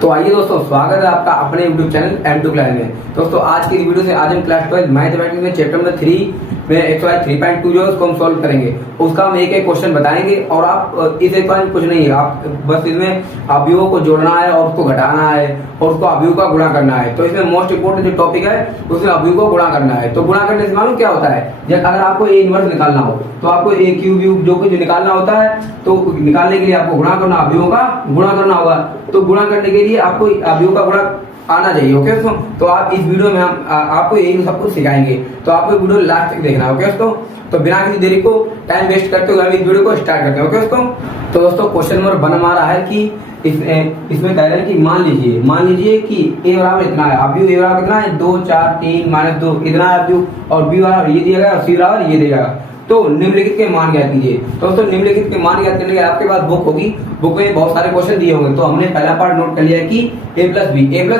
तो आइए दोस्तों, स्वागत है आपका अपने YouTube चैनल M2 क्लास में। दोस्तों आज की वीडियो से आज हम क्लास 12 मैथमेटिक्स में चैप्टर नंबर 3 में एक्सरसाइज 3.2 जो है उसको हम सॉल्व करेंगे। उसका हम एक एक क्वेश्चन बताएंगे और आप इस एक कुछ नहीं है, आप बस इसमें अवयवों को जोड़ना है और उसको घटाना है और उसको अवयव का गुणा करना है। तो इसमें मोस्ट इंपोर्टेंट जो टॉपिक है उसमें अवयव को गुणा करना है। तो गुणा करने से मालूम क्या होता है, जब अगर आपको ए इनवर्स निकालना हो तो आपको ए क्यूब यू जो कुछ निकालना होता है, तो निकालने के लिए आपको गुणा करना, अवयवों का गुणा करना होगा। तो गुणा करने के लिए आपको अवयव का गुणा आना चाहिए। ओके दोस्तों, तो आप इस वीडियो में हम आपको यही सब कुछ सिखाएंगे, तो आपको वीडियो लास्ट तक देखना है। ओके दोस्तों, तो बिना किसी देरी को टाइम वेस्ट करते हुए हम इस वीडियो को स्टार्ट करते हैं। ओके दोस्तों, तो दोस्तों क्वेश्चन नंबर 1 हमारा है कि इसमें कह रहे हैं कि मान लीजिए कि ए बराबर इतना है, अवयव ए बराबर कितना है 2 4 3 -2 इतना है अवयव, और बी बराबर ये दिया गया और सी बराबर ये दिया गया। तो निम्नलिखित के मान ज्ञात कीजिए। तो दोस्तों निम्नलिखित के मान ज्ञात करने के लिए आपके पास बुक होगी, बुक में बहुत सारे क्वेश्चन दिए होंगे। तो हमने पहला पार्ट नोट कर लिया है कि a प्लस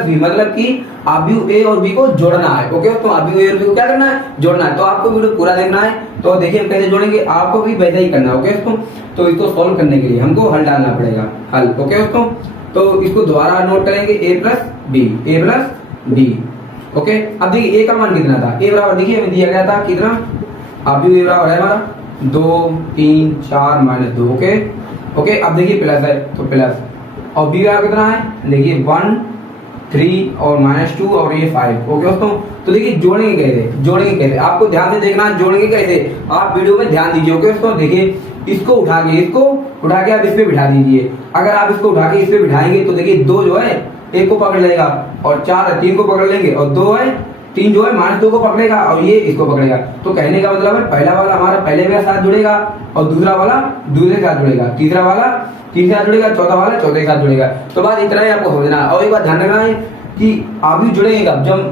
बी मतलब कि अवयव ए और बी को जोड़ना है। ओके, तो अवयव ए और बी को क्या करना है, जोड़ना है। तो आपको वीडियो पूरा देखना है। तो देखिए हम कैसे जोड़ेंगे, आपको भी वैसा ही करना है। ओके दोस्तों, तो इसको सॉल्व करने के लिए हमको हल डालना पड़ेगा, हल। ओके दोस्तों, तो इसको दोबारा नोट करेंगे a प्लस बी। ओके, अब देखिए a का मान कितना था, a बराबर देखिए हमें दिया गया था कितना, अवयव ए बराबर है हमारा 2 3 4 -2। ओके, अब देखिए प्लस है तो प्लस, और बी बराबर कितना है देखिए 1 3 और -2 और ये 5। ओके दोस्तों, तो देखिए जोड़ेंगे कैसे आपको ध्यान से देखना है। जोड़ेंगे कैसे आप वीडियो में ध्यान दीजिए। ओके दोस्तों, देखिए इसको उठा के आप इस पे बिठा दीजिए। अगर आप इसको उठा के इस पे बिठाएंगे तो देखिए 2 जो है 1 को पकड़ लेगा, और 4 3 को पकड़ लेंगे, और 2 है 3 जो है -2 को पकड़ेगा, और ये इसको पकड़ेगा। तो कहने का मतलब है पहला वाला हमारा पहले के साथ जुड़ेगा, और दूसरा वाला दूसरे के साथ जुड़ेगा, तीसरा वाला तीसरे साथ जुड़ेगा, चौथा वाला चौथे के साथ जुड़ेगा। तो बात इतना ही आपको समझना है। और एक बात ध्यान रखना है कि अभी जुड़ेंगे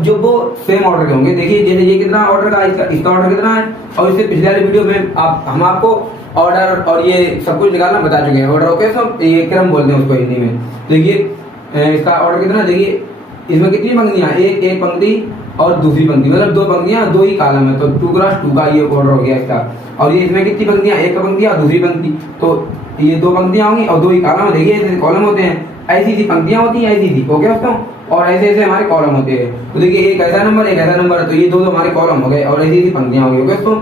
जब वो सेम ऑर्डर के होंगे। देखिए जैसे ये कितना ऑर्डर का, इसका ऑर्डर कितना है, और इससे पिछले वाले वीडियो में हम आपको ऑर्डर और ये सब कुछ निकालना बता चुके हैं। ऑर्डर ओके, सब ये क्रम बोलते हैं उसको हिंदी में। देखिए इसका ऑर्डर कितना, देखिए इसमें कितनी पंक्तियां, एक पंक्ति और दूसरी पंक्ति, मतलब 2 पंक्तियां 2 ही कॉलम है, तो 2x2 का ये ऑर्डर हो गया इसका। और ये इसमें कितनी पंक्तियां, एक पंक्ति और दूसरी पंक्ति, तो ये 2 पंक्तियां होंगी और 2 ही कॉलम। देखिए ऐसे कॉलम होते हैं, ऐसी पंक्तियां होती हैं, ऐसी। ओके दोस्तों, और ऐसे हमारे कॉलम होते हैं। तो देखिए एक ऐसा नंबर एक ऐसा नंबर है, तो ये 2 हमारे कॉलम हो गए और ऐसी पंक्तियां हो गई। ओके दोस्तों,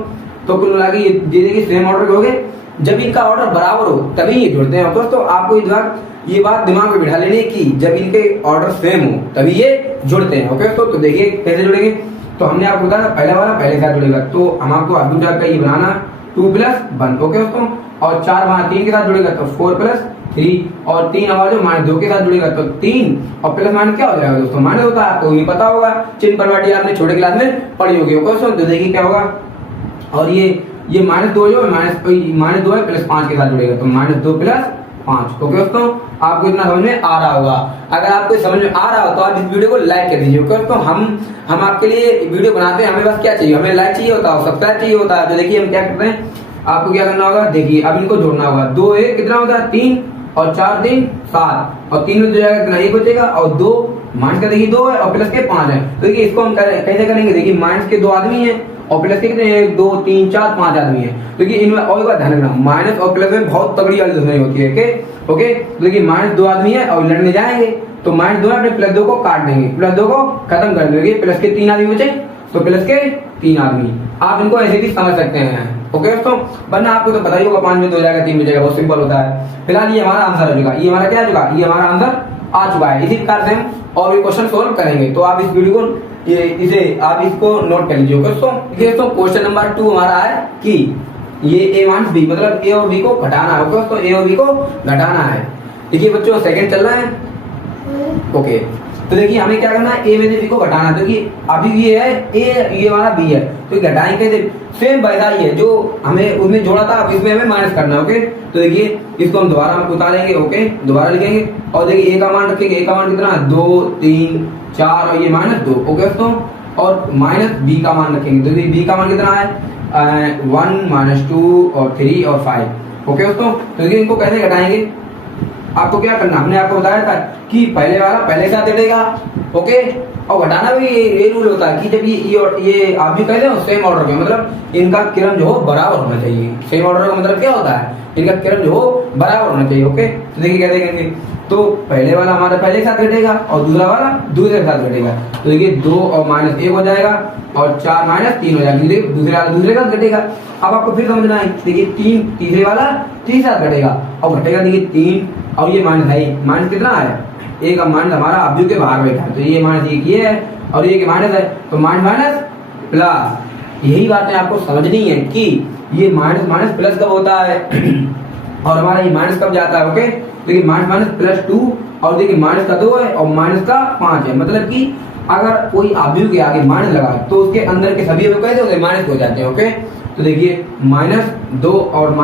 तो कुल मिला के ये देखिए सेम ऑर्डर के हो गए। जब इनका ऑर्डर बराबर हो तभी ये जुड़ते हैं। दोस्तों आपको ये बात दिमाग में बिठा लेनी है कि जब इनके ऑर्डर सेम हो तभी ये जुड़ते हैं। ओके तो देखिए कैसे जुड़ेंगे। तो हमने आपको बताया पहला वाला पहले साथ जुड़ेगा, तो हम आपको अवयव का ये बनाना 2 + 1। ओके दोस्तों, और 4 3 के साथ जुड़ेगा तो 4 + 3, और 3 आवाज -2 के साथ जुड़ेगा तो 3, और प्लस माइनस क्या हो जाएगा दोस्तों, माइनस होता है। आपको ये पता होगा, चिन्ह प्रणाली आपने छोटे क्लास में पढ़ी होगी। ओके दोस्तों, तो देखिए क्या होगा, और ये -2 जो है -2 है प्लस 5 के साथ जुड़ेगा तो -2 + 5। ओके दोस्तों, आपको इतना समझ में आ रहा होगा। अगर आपको समझ में आ रहा हो तो आप इस वीडियो को लाइक कर दीजिए। ओके दोस्तों, हम आपके लिए वीडियो बनाते हैं, हमें बस क्या चाहिए, हमें लाइक चाहिए होता है, सब्सक्राइब चाहिए होता है। तो देखिए हम क्या करते हैं, आपको क्या करना होगा, देखिए अब इनको जोड़ना होगा। 2 1 कितना होता है 3, और 4 3 7, और 3 में जो जाएगा कितना 1 बचेगा, और 2 माइनस का देखिए 2 है और प्लस के 5 है। तो देखिए इसको हम कैसे करेंगे, देखिए माइनस के 2 आदमी है और प्लस के कितने 1 2 3 4 5 आदमी है। देखिए इनमें और एक बात ध्यान रखना, माइनस और प्लस में बहुत तगड़ी वाली दुश्मनी होती है। ओके, तो देखिए -2 आदमी है और लड़ने जाएंगे तो -2 है, अपने +2 को काट देंगे, +2 को खत्म कर देंगे, प्लस के 3 आदमी बचे तो प्लस के 3 आदमी। आप इनको ऐसे भी समझ सकते हैं। ओके दोस्तों, वरना आपको तो पता ही होगा 5 में 2 जाएगा 3 बचेगा, बहुत सिंपल होता है। फिलहाल ये हमारा आंसर हो चुका, ये हमारा क्या हो चुका, ये हमारा आंसर आ चुका है। इसी प्रकार से हम और भी क्वेश्चन सोल्व करेंगे। तो आप इस वीडियो को आप इसको नोट कर लीजिए। दोस्तों क्वेश्चन नंबर 2 हमारा है कि ये a - b मतलब a और b को घटाना है। तो a और b को घटाना है। देखिए बच्चों सेकंड चल रहा है। ओके, तो देखिए हमें क्या करना है, a में से b को घटाना है। देखिए अभी ये है a, ये हमारा b है, तो घटाएं कैसे, सेम वैसा ही है जो हमें उसमें जोड़ा था, अब इसमें हमें माइनस करना है। ओके, तो देखिए इसको हम दोबारा उतारेंगे। ओके, दोबारा लिखेंगे, और देखिए a का मान रखेंगे, a का मान कितना है 2 3 4 और ये -2। ओके दोस्तों, और -b का मान रखेंगे, तो b का मान कितना है 1 -2 और 3 और 5। ओके दोस्तों, तो देखिए इनको कैसे घटाएंगे, आपको क्या करना, हमने आपको बताया था कि पहले वाला पहले साथ जुड़ेगा। ओके, और घटाना भी ये रूल होता है कि जब ये आप भी कहते हो सेम ऑर्डर के, मतलब इनका क्रम जो हो बराबर होना चाहिए। सेम ऑर्डर का मतलब क्या होता है, इनका क्रम जो हो बराबर होना चाहिए। ओके, तो देखिए कैसे करेंगे, तो पहले वाला हमारा पहले के साथ घटेगा और दूसरा वाला दूसरे के साथ घटेगा। तो देखिए 2 और -1 हो जाएगा और 4 - 3 हो जाएगा, दूसरे वाला दूसरे के साथ घटेगा। अब आपको फिर समझना है, देखिए 3 तीसरे वाला तीसरे साथ घटेगा और घटेगा, देखिए 3 और ये माइनस है, माइनस कितना है, ए का माइनस हमारा अवयव के बाहर बैठा है, तो ये माइनस ये है और ये माइनस है, तो माइनस प्लस। यही बातें आपको समझनी है कि ये माइनस माइनस प्लस कब होता है और हमारा ये माइनस कब जाता है। ओके, देखिए माइनस +2 और देखिए माइनस का 2 है और माइनस का 5 है, मतलब कि अगर कोई अवयव के आगे माइनस लगा तो उसके अंदर के सभी अवयव कैसे होते हैं, माइनस हो जाते हैं। ओके, तो देखिए -2 और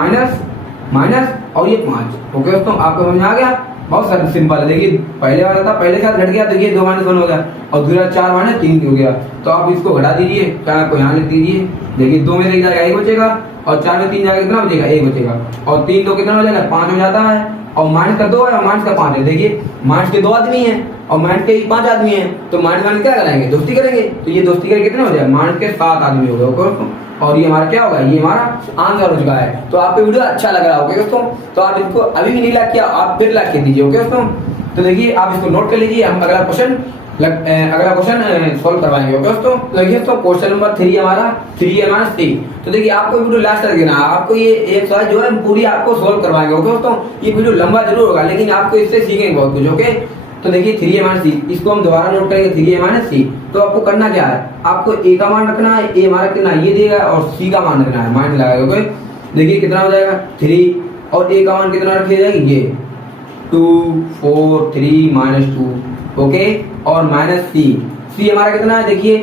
माइनस और ये 5। ओके दोस्तों, आपको समझ आ गया, बहुत सिंपल है। देखिए पहले वाला था, पहले साथ घट गया, देखिए 2 - 1 हो गया और दूसरा 4 - 3 हो गया, तो आप इसको घटा दीजिए, 4 को यहाँ लिख दीजिए, देखिए 2 में से एक जाएगा 1 बचेगा और 4 में 3 जाएगा कितना बचेगा, 1 बचेगा और 3 तो कितना हो जाएगा, 5 हो जाता है और माइनस का 2 है और माइनस का 5 है। देखिए माइनस के 2 आदमी हैं और माइनस के 5 आदमी हैं, तो माइनस क्या कराएंगे, दोस्ती करेंगे, तो ये दोस्ती करके कितने हो जाएगा, माइनस के 7 आदमी हो गए। और ये हमारा क्या होगा, ये हमारा आंसर हो चुका है। तो आपको वीडियो अच्छा लग रहा होगा दोस्तों, तो आप इसको अभी भी नहीं लाइक किया, आप फिर लाइक कर दीजिए। ओके दोस्तों, तो देखिए आप इसको नोट कर लीजिए, हम अगला क्वेश्चन सॉल्व करवाएंगे। ओके दोस्तों, देखिए तो क्वेश्चन नंबर 3 हमारा 3 है -3। तो देखिए आपको वीडियो लास्ट तक देखना, आपको ये एक सवाल जो है पूरी आपको सॉल्व करवाएंगे। ओके दोस्तों, ये वीडियो लंबा जरूर होगा लेकिन आपको इससे सीखेंगे बहुत कुछ। ओके, तो देखिए 3a - c, इसको हम दोबारा नोट करेंगे 3a - c। तो आपको करना क्या है, आपको a का मान रखना है, a हमारा कितना ये देगा और c का मान रखना है, मान लगाएगा। ओके, देखिए कितना हो जाएगा 3 और a का मान कितना रखिए जाएगा, ये 2 4 3 -2। ओके, और c हमारा कितना है, देखिए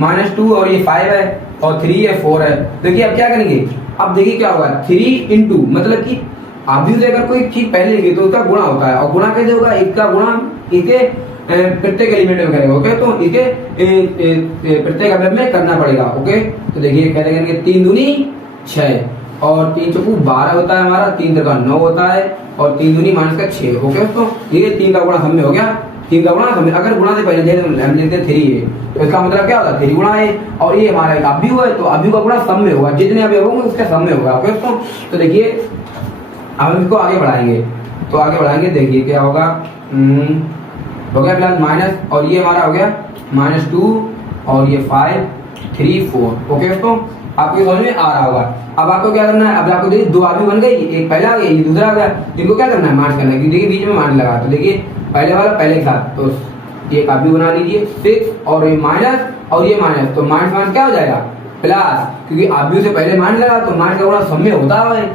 -2 और ये 5 है और 3 है 4 है। देखिए अब क्या करेंगे, अब देखिए क्या होगा, 3 × मतलब कि अवयव से अगर कोई चीज पहले लिखी तो उसका गुणा होता है, और गुणा कैसे होगा, इसका गुणा इसके प्रत्येक एलिमेंट में करेगा। ओके, तो इसके प्रत्येक अवयव में करना पड़ेगा। ओके, तो देखिए कैसे करेंगे, 3 दूनी 6 और 3 चौकू 12 होता है हमारा, 3 त्रिका 9 होता है और 3 दूनी -6। ओके, तो ये 3 का गुणा सब में हो गया, 3 का गुणा सब में, अगर गुणा से पहले हम लेते हैं 3 है तो इसका मतलब क्या होता है, 3 गुणा है और ये हमारा एक अवयव है, तो अवयव का गुणा सब में होगा, जितने अवयव होंगे उसके सब में होगा। ओके, तो देखिए अब हम इसको आगे बढ़ाएंगे, तो आगे बढ़ाएंगे, देखिए क्या होगा, हो गया प्लस माइनस और ये हमारा हो गया -2 और ये 5 3 4। ओके दोस्तों, आपको समझ में आ रहा होगा। अब आपको क्या करना है, अब आपको देखिए 2 अवयव बन गई, एक पहला आ गया ये दूसरा आ गया, इनको क्या करना है, माइनस करना है, देखिए बीच में माइनस लगा, तो देखिए पहले वाला पहले के साथ, तो ये एक अवयव बना लीजिए 6 और ये माइनस और ये माइनस, तो माइनस क्या हो जाएगा, प्लस, क्योंकि अवयव से पहले माइनस लगा तो माइनस का गुणा सब में होता है,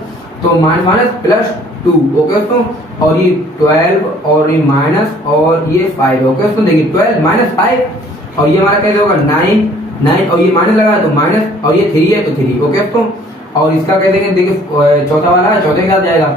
तो -+2। ओके दोस्तों, और ये 12 और ये माइनस और ये 5। ओके दोस्तों, देखिए 12 - 5 और ये हमारा कैसे होगा 9 और ये माइनस लगा तो माइनस और ये 3 है तो 3। ओके दोस्तों, और इसका कह देंगे, देखिए चौथा वाला है, चौथे के साथ जाएगा,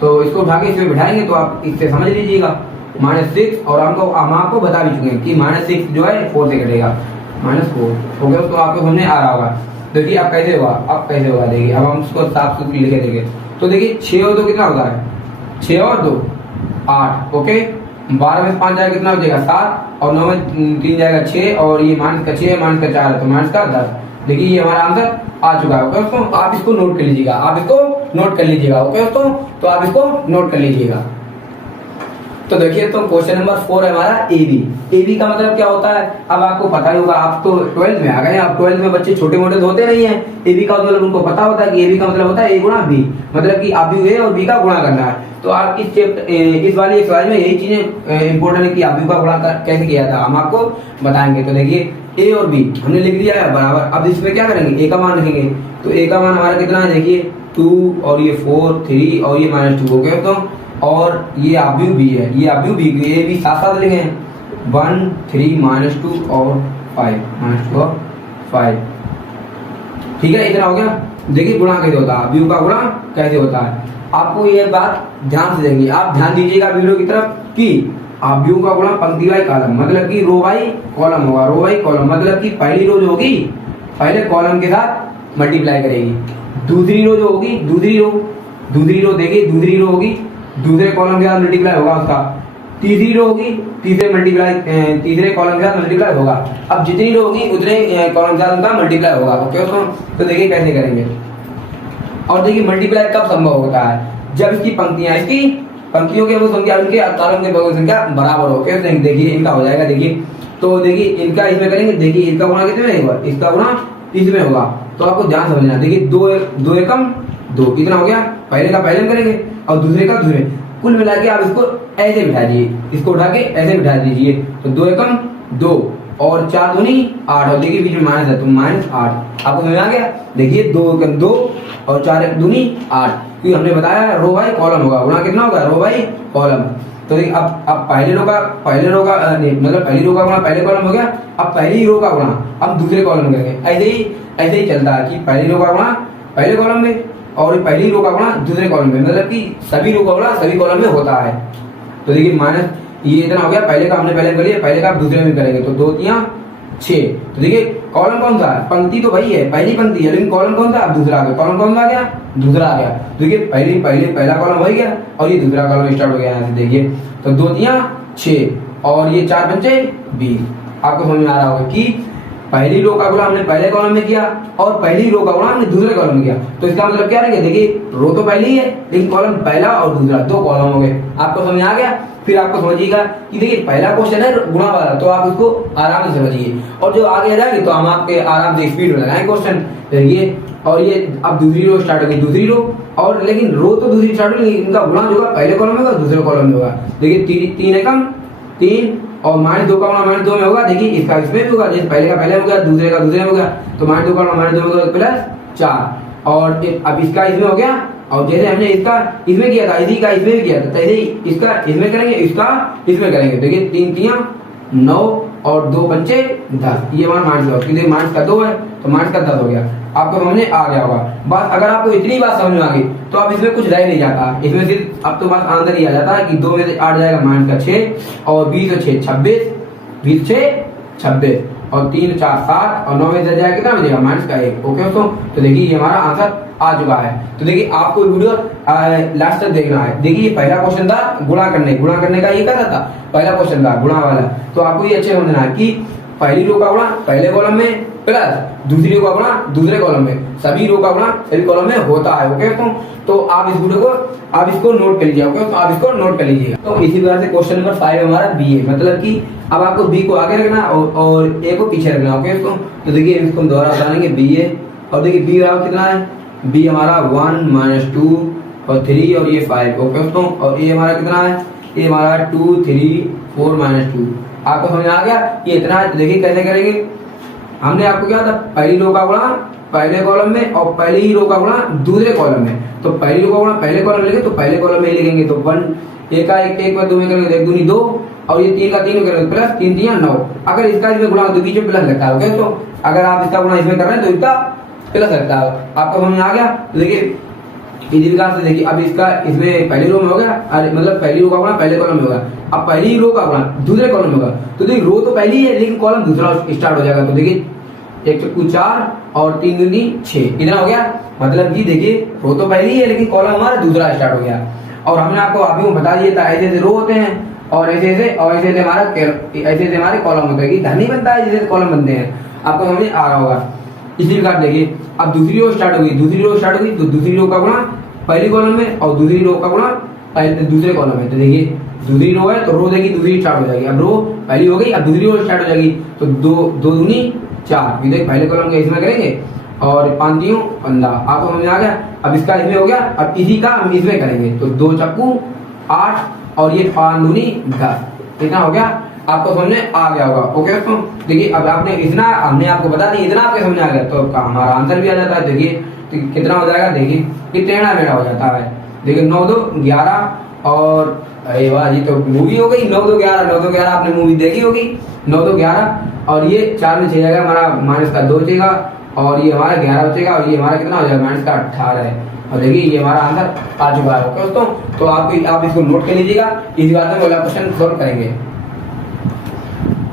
तो इसको उठा के इसमें बिठाएंगे, तो आप इससे समझ लीजिएगा -6 और हम आपको बता भी चुके हैं कि -6 जो है 4 से घटेगा, -4। ओके दोस्तों, आपको समझ आ रहा होगा। देखिए अब कैसे होगा, देखिए अब हम इसको साफ सुथरी लिखे देंगे, तो देखिए 6 और 2 कितना होता है, 6 और 2 8। ओके, 12 में 5 जाएगा कितना हो जाएगा 7 और 9 में 3 जाएगा 6 और ये माइनस का 6 है, माइनस का 4 है, तो माइनस का 10। देखिए ये हमारा आंसर आ चुका है। ओके दोस्तों, आप इसको नोट कर लीजिएगा, ओके दोस्तों, तो आप इसको नोट कर लीजिएगा। तो देखिए तो क्वेश्चन नंबर 4 है हमारा AB का मतलब क्या होता है, अब आपको पता ही होगा, आप तो 12th में आ गए, आप 12th में बच्चे छोटे मोटे तो होते नहीं है, AB का मतलब उनको पता होता है कि AB का मतलब होता है A गुणा B, मतलब कि अवयव A और B का गुणा करना है। तो आप इस वाली स्लाइड में यही चीजें इंपॉर्टेंट है कि अवयव का गुणा कैसे किया था, हम आपको बताएंगे। तो देखिए A और B हमने लिख दिया है बराबर, अब इसमें क्या करेंगे, A का मान रखेंगे, तो A का मान हमारा कितना है, देखिए 2 और ये 4 3 और ये -2। हो गया, तो और ये अवयव भी है, ये अवयव भी, ये भी साथ साथ लिखे हैं 1 3 -2 और 5 -2 और 5। ठीक है, इतना हो गया। देखिए गुणा कैसे होता है, अवयव का गुणा कैसे होता है, आपको ये बात ध्यान से देंगे, आप ध्यान दीजिएगा वीडियो की तरफ कि अवयव का गुणा पंक्ति बाई कॉलम, मतलब कि रो बाई कॉलम होगा, रो बाई कॉलम, मतलब कि पहली रो जो होगी पहले कॉलम के साथ मल्टीप्लाई करेगी, दूसरी रो जो होगी दूसरी रो देखिए दूसरी रो होगी दूसरे कॉलम के साथ मल्टीप्लाई होगा उसका, तीसरी रो होगी तीसरे कॉलम के साथ मल्टीप्लाई होगा, अब जितनी रो होगी उतने कॉलम के साथ उनका मल्टीप्लाई होगा। ओके दोस्तों, तो देखिए कैसे करेंगे, और देखिए मल्टीप्लाई कब संभव होता है, जब इसकी पंक्तियों के वो संख्या उनके कॉलम के वो संख्या बराबर हो। कैसे देखिए इनका हो जाएगा, देखिए तो देखिए इनका इसमें करेंगे, देखिए इनका गुणा कितने में, एक बार इसका गुणा इसमें होगा। तो आपको ध्यान समझना, देखिए दो एकम दो कितना हो गया, पहले का पहले में करेंगे और दूसरे का दूसरे, कुल मिला के आप इसको ऐसे बिठा दीजिए, इसको उठा के ऐसे बिठा दीजिए। तो 2 एकम 2 और 4 दूनी 8 और देखिए बीच में माइनस है तो -8। आपको समझ आ गया। देखिए 2 एकम 2 और 4 एक दूनी 8, क्योंकि हमने बताया रो बाई कॉलम होगा, गुणा कितना होगा, रो बाई कॉलम। तो देखिए अब पहली रो का मतलब पहली रो का गुणा पहले कॉलम हो गया, अब पहली रो का गुणा अब दूसरे कॉलम में करेंगे। ऐसे ही चलता है कि पहली रो का गुणा पहले कॉलम में और पहली रो का गुणा दूसरे कॉलम में, मतलब कि सभी रो का गुणा सभी कॉलम में होता है। तो देखिए माइनस ये इतना हो गया, पहले का हमने पहले कर लिया, पहले का आप दूसरे में करेंगे तो 2 3 6। तो देखिए कॉलम कौन सा है, पंक्ति तो वही है, पहली पंक्ति है, लेकिन कॉलम कौन सा, अब दूसरा आ गया। कॉलम कौन सा आ गया, दूसरा आ गया। देखिए पहला कॉलम हो गया और ये दूसरा कॉलम स्टार्ट हो गया यहाँ से। देखिए तो 2 3 6 और ये 4 पंचे 20। आपको समझ में आ रहा होगा कि पहली रो का गुणा हमने पहले कॉलम में किया और पहली रो का गुणा हमने दूसरे कॉलम में किया। तो इसका मतलब क्या रहेगा, देखिए रो तो पहली है लेकिन कॉलम पहला और दूसरा 2 कॉलम हो गए। आपको समझ आ गया। फिर आपको समझिएगा कि देखिए पहला क्वेश्चन है गुणा वाला, तो आप उसको आराम से समझिए और जो आगे आ जाएगी तो हम आपके आराम से स्पीड में लगाएंगे क्वेश्चन। देखिए और ये अब दूसरी रो स्टार्ट होगी, दूसरी रो और लेकिन रो तो दूसरी स्टार्ट होगी, इनका गुणा जो होगा पहले कॉलम में होगा दूसरे कॉलम में होगा। देखिए 3 एकम 3 और -2 का गुणा -2 में होगा। देखिए इसका इसमें भी होगा, जैसे पहले का पहले हो गया दूसरे का दूसरे में हो गया, तो -2 का गुणा -2 में होगा प्लस 4 और अब इसका इसमें हो गया। और जैसे हमने इसका इसमें किया था, इसी का इसमें भी किया था, तो ऐसे ही इसका इसमें करेंगे, इसका इसमें करेंगे। देखिए 3 3 9 और 2 पंचे 10, ये हमारा -10, क्योंकि माइनस का 2 है तो माइनस का 10 हो गया। आपको समझ में आ गया होगा। बस अगर आपको इतनी बात समझ में आ गई तो अब इसमें कुछ रह नहीं जाता, इसमें सिर्फ अब तो बस आंसर ही आ जाता है कि 2 में से 8 जाएगा माइनस का 6 और 20 और 6 26, 20 6 26 और 3 4 7 और 9 में से जाएगा कितना बचेगा, माइनस का 1। ओके दोस्तों, तो देखिए ये हमारा आंसर आ चुका है। तो देखिए आपको वीडियो लास्ट तक देखना है। देखिए पहला क्वेश्चन था गुणा करने का, ये क्या था, पहला क्वेश्चन था गुणा वाला। तो आपको ये अच्छे समझना है कि पहली रो का गुणा पहले कॉलम में प्लस दूसरी रो का गुणा दूसरे कॉलम में, सभी रो का गुणा सभी कॉलम में होता है। ओके तो आप इस वीडियो को आप इसको नोट कर लीजिए। ओके तो आप इसको नोट कर लीजिएगा। तो इसी प्रकार से क्वेश्चन नंबर 5 हमारा बी है, मतलब कि अब आपको बी को आगे रखना और ए को पीछे रखना। ओके तो देखिए इसको हम दोबारा बताएंगे, बी है और देखिए बी कितना है, बी हमारा 1 -2 और 3 और ये 5। ओके दोस्तों, और ए हमारा कितना है, ए हमारा 2 3 4 -2। आपको समझ आ गया ये इतना है। तो देखिए कैसे करेंगे, हमने आपको क्या था, पहली रो का गुणा पहले कॉलम में और पहली ही रो का गुणा दूसरे कॉलम में। तो पहली रो का गुणा पहले कॉलम में लिखेंगे तो पहले कॉलम में लिखेंगे, तो 1 एक का 1 में 2 में करेंगे, 1 दूनी 2 और ये 3 का 3 में करेंगे प्लस 3 3 9। अगर इसका इसमें गुणा तो बीच में प्लस लगता है। ओके तो अगर आप इसका गुणा इसमें कर रहे हैं तो इसका प्लस लगता है। आपको समझ आ गया। तो देखिए इसी प्रकार से देखिए अब इसका इसमें पहली रो में हो गया, मतलब पहली रो का गुणा पहले कॉलम में होगा, अब पहली रो का गुणा दूसरे कॉलम में होगा। तो देखिए रो तो पहली है लेकिन कॉलम दूसरा स्टार्ट हो जाएगा। तो देखिए 1 चक्कू 4 और 3 दूनी 6, कितना हो गया, मतलब कि देखिए रो तो पहली है लेकिन कॉलम हमारा दूसरा स्टार्ट हो गया। और हमने आपको अभी बता दिया था ऐसे ऐसे रो होते हैं और ऐसे ऐसे हमारे कॉलम होते हैं, घर नहीं बनता है जैसे कॉलम बनते हैं। आपको समझ में आ रहा होगा। इसी प्रकार देखिए अब दूसरी रो स्टार्ट होगी, तो दूसरी रो का गुणा पहली कॉलम में और दूसरी रो का गुणा दूसरे कॉलम में। तो देखिए दूसरी रो है तो रो देखिए दूसरी स्टार्ट हो जाएगी, अब रो पहली हो गई अब दूसरी रो स्टार्ट हो जाएगी। तो 2 दूनी 4, देख पहले कॉलम का इसमें करेंगे और 5 3 15। आपको समझ में आ गया। अब इसका इसमें हो गया, अब इसी का हम इसमें करेंगे, तो 2 चक्कू 8 और ये 5 दूनी 10, कितना हो गया, आपको समझ में आ गया होगा। ओके दोस्तों, देखिए अब आपने इतना हमने आपको बता दिया, इतना आपके समझ में आ गया तो हमारा आंसर भी आ जाता है। देखिए तो कितना हो जाएगा, देखिए कि टेढ़ा मेढ़ा हो जाता है। देखिए 9 2 11 और अरे वाह ये तो मूवी हो गई 9 2 11 आपने मूवी देखी होगी। 9 2 11 और ये 4 में 6 जाएगा, हमारा माइनस का 2 बचेगा और ये हमारा 11 बचेगा और ये हमारा कितना हो जाएगा, माइनस का 18 है। और देखिए ये हमारा आंसर आ चुका है। ओके दोस्तों, तो आप इसको नोट कर लीजिएगा, इसी बात में अगला क्वेश्चन सॉल्व करेंगे।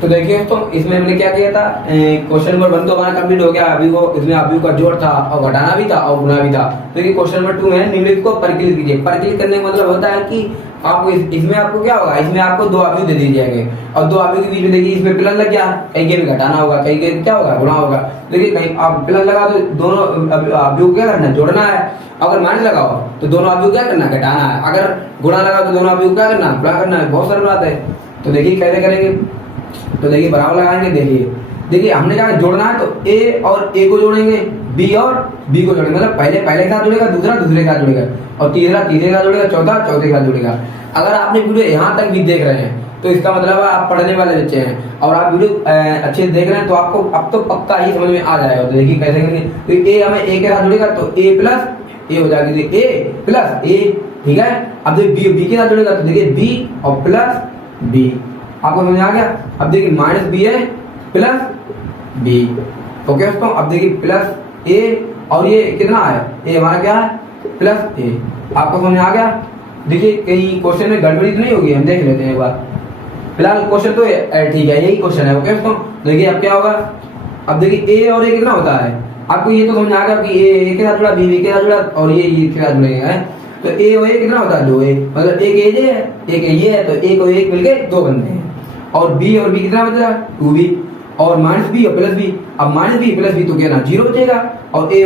तो देखिए दोस्तों इसमें हमने क्या किया था, क्वेश्चन नंबर 1 तो हमारा कंप्लीट हो गया। अभी वो इसमें अभी का जोड़ था और घटाना भी था और गुणा भी था। तो ये क्वेश्चन नंबर 2 है, निम्नलिखित को परिकलित कीजिए। परिकलित करने का मतलब होता है कि आपको इसमें आपको क्या होगा, इसमें आपको दो अवयव दे दिए जाएंगे और दो अवयव के बीच में देखिए इसमें प्लस लग गया, कहीं के भी घटाना होगा, कहीं के क्या होगा, गुणा होगा। देखिए कहीं आप प्लस लगा तो दोनों अवयव क्या करना है, जोड़ना है। अगर माइनस लगाओ तो दोनों अवयव क्या करना है, घटाना है। अगर गुणा लगाओ तो दोनों अवयव क्या करना है, गुणा करना है। बहुत सरल बात है। तो देखिए कैसे करेंगे, तो देखिए बराबर लगाएंगे। देखिए हमने क्या जोड़ना है, तो ए और ए को जोड़ेंगे, बी और बी को जोड़ेंगे। मतलब पहले के साथ जुड़ेगा, दूसरा दूसरे के साथ जुड़ेगा और तीसरा तीसरे के साथ जुड़ेगा, चौथा चौथे के साथ जुड़ेगा। अगर आपने वीडियो यहाँ तक भी देख रहे हैं तो इसका मतलब है आप पढ़ने वाले बच्चे हैं और आप वीडियो अच्छे से देख रहे हैं, तो आपको अब तो पक्का ही समझ में आ जाएगा। तो देखिए कैसे करेंगे, तो ए हमें ए के साथ जुड़ेगा तो ए प्लस ए हो जाएगी, ए प्लस ए, ठीक है। अब देखिए बी के साथ जुड़ेगा तो देखिए बी और प्लस बी, आपको समझ आ गया। अब देखिए माइनस बी है प्लस बी, ओके दोस्तों। अब देखिए प्लस ए और ये कितना है, ए हमारा क्या है, प्लस ए, आपको समझ आ गया। देखिए कहीं क्वेश्चन में गड़बड़ी तो नहीं होगी, हम देख लेते हैं एक बार। फिलहाल क्वेश्चन तो ठीक है, यही क्वेश्चन है, ओके दोस्तों। देखिए अब क्या होगा, अब देखिए ए और ए कितना होता है, आपको ये तो समझ आ गया कि ए के साथ जुड़ा, बी के साथ जुड़ा और ये के साथ जुड़ेगा। तो ए और ए कितना होता है, 2a, मतलब एक ए है एक ये है, तो एक और एक मिलके 2 बनते हैं। और बी कितना बचा, 2b और माइनस बी और प्लस बी। अब माइनस बी प्लस बी तो क्या ना 0 बचेगा और ए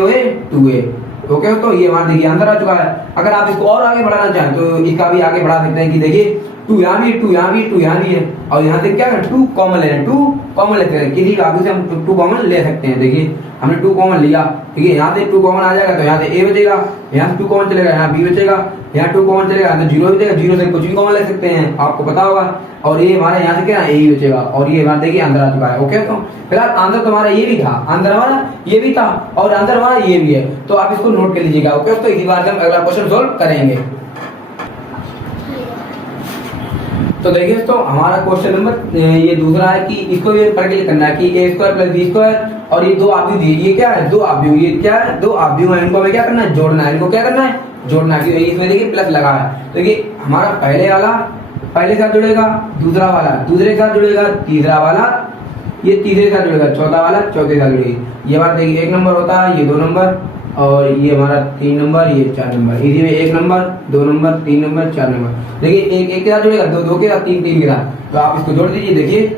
2a, ओके। तो ये हमारा देखिए आंसर आ चुका है। अगर आप इसको और आगे बढ़ाना चाहें तो इसका भी आगे बढ़ा सकते हैं कि देखिए 2 यहाँ भी 2 यहाँ भी 2 यहाँ भी है और यहाँ से क्या करें, 2 कॉमन ले, 2 कॉमन लेते हैं, किसी वैल्यू से हम 2 कॉमन ले सकते हैं। देखिए हमने 2 कॉमन लिया, ठीक है, यहाँ से 2 कॉमन आ जाएगा तो यहाँ से a बचेगा, यहाँ से 2 कॉमन चलेगा, यहाँ b बचेगा, यहाँ 2 कॉमन चलेगा तो 0 बचेगा, 0 से कुछ भी कॉमन ले सकते हैं, आपको पता होगा। और ये हमारे यहाँ से क्या है, a बचेगा और ये हमारा देखिए अंदर आ चुका है, ओके। तो फिलहाल आंसर तो हमारा ये भी था, आंसर हमारा ये भी था और आंसर हमारा ये भी है, तो आप इसको नोट कर लीजिएगा, ओके। तो इसी बार से हम अगला क्वेश्चन सोल्व करेंगे। तो देखिए तो हमारा क्वेश्चन नंबर ये दूसरा है कि इसको ये प्रैक्टिस करना है कि a square plus B square और ये 2 अवयव दिए, ये क्या है, 2 अवयव, ये क्या है, 2 अवयव है, इनको हमें क्या करना है, जोड़ना है। इनको क्या करना है, जोड़ना है। इसमें देखिए प्लस लगा है, तो ये हमारा पहले वाला पहले के साथ जुड़ेगा, दूसरा वाला दूसरे के साथ जुड़ेगा, तीसरा वाला ये तीसरे के साथ जुड़ेगा, चौथा वाला चौथे के साथ जुड़ेगी। ये हमारा देखिए 1 नंबर होता है, ये 2 नंबर और ये हमारा 3 नंबर, ये 4 नंबर। इसी में 1 नंबर 2 नंबर 3 नंबर 4 नंबर। देखिए एक के साथ जुड़ेगा, 2 के साथ, 3 के साथ, तो आप इसको जोड़ दीजिए। देखिए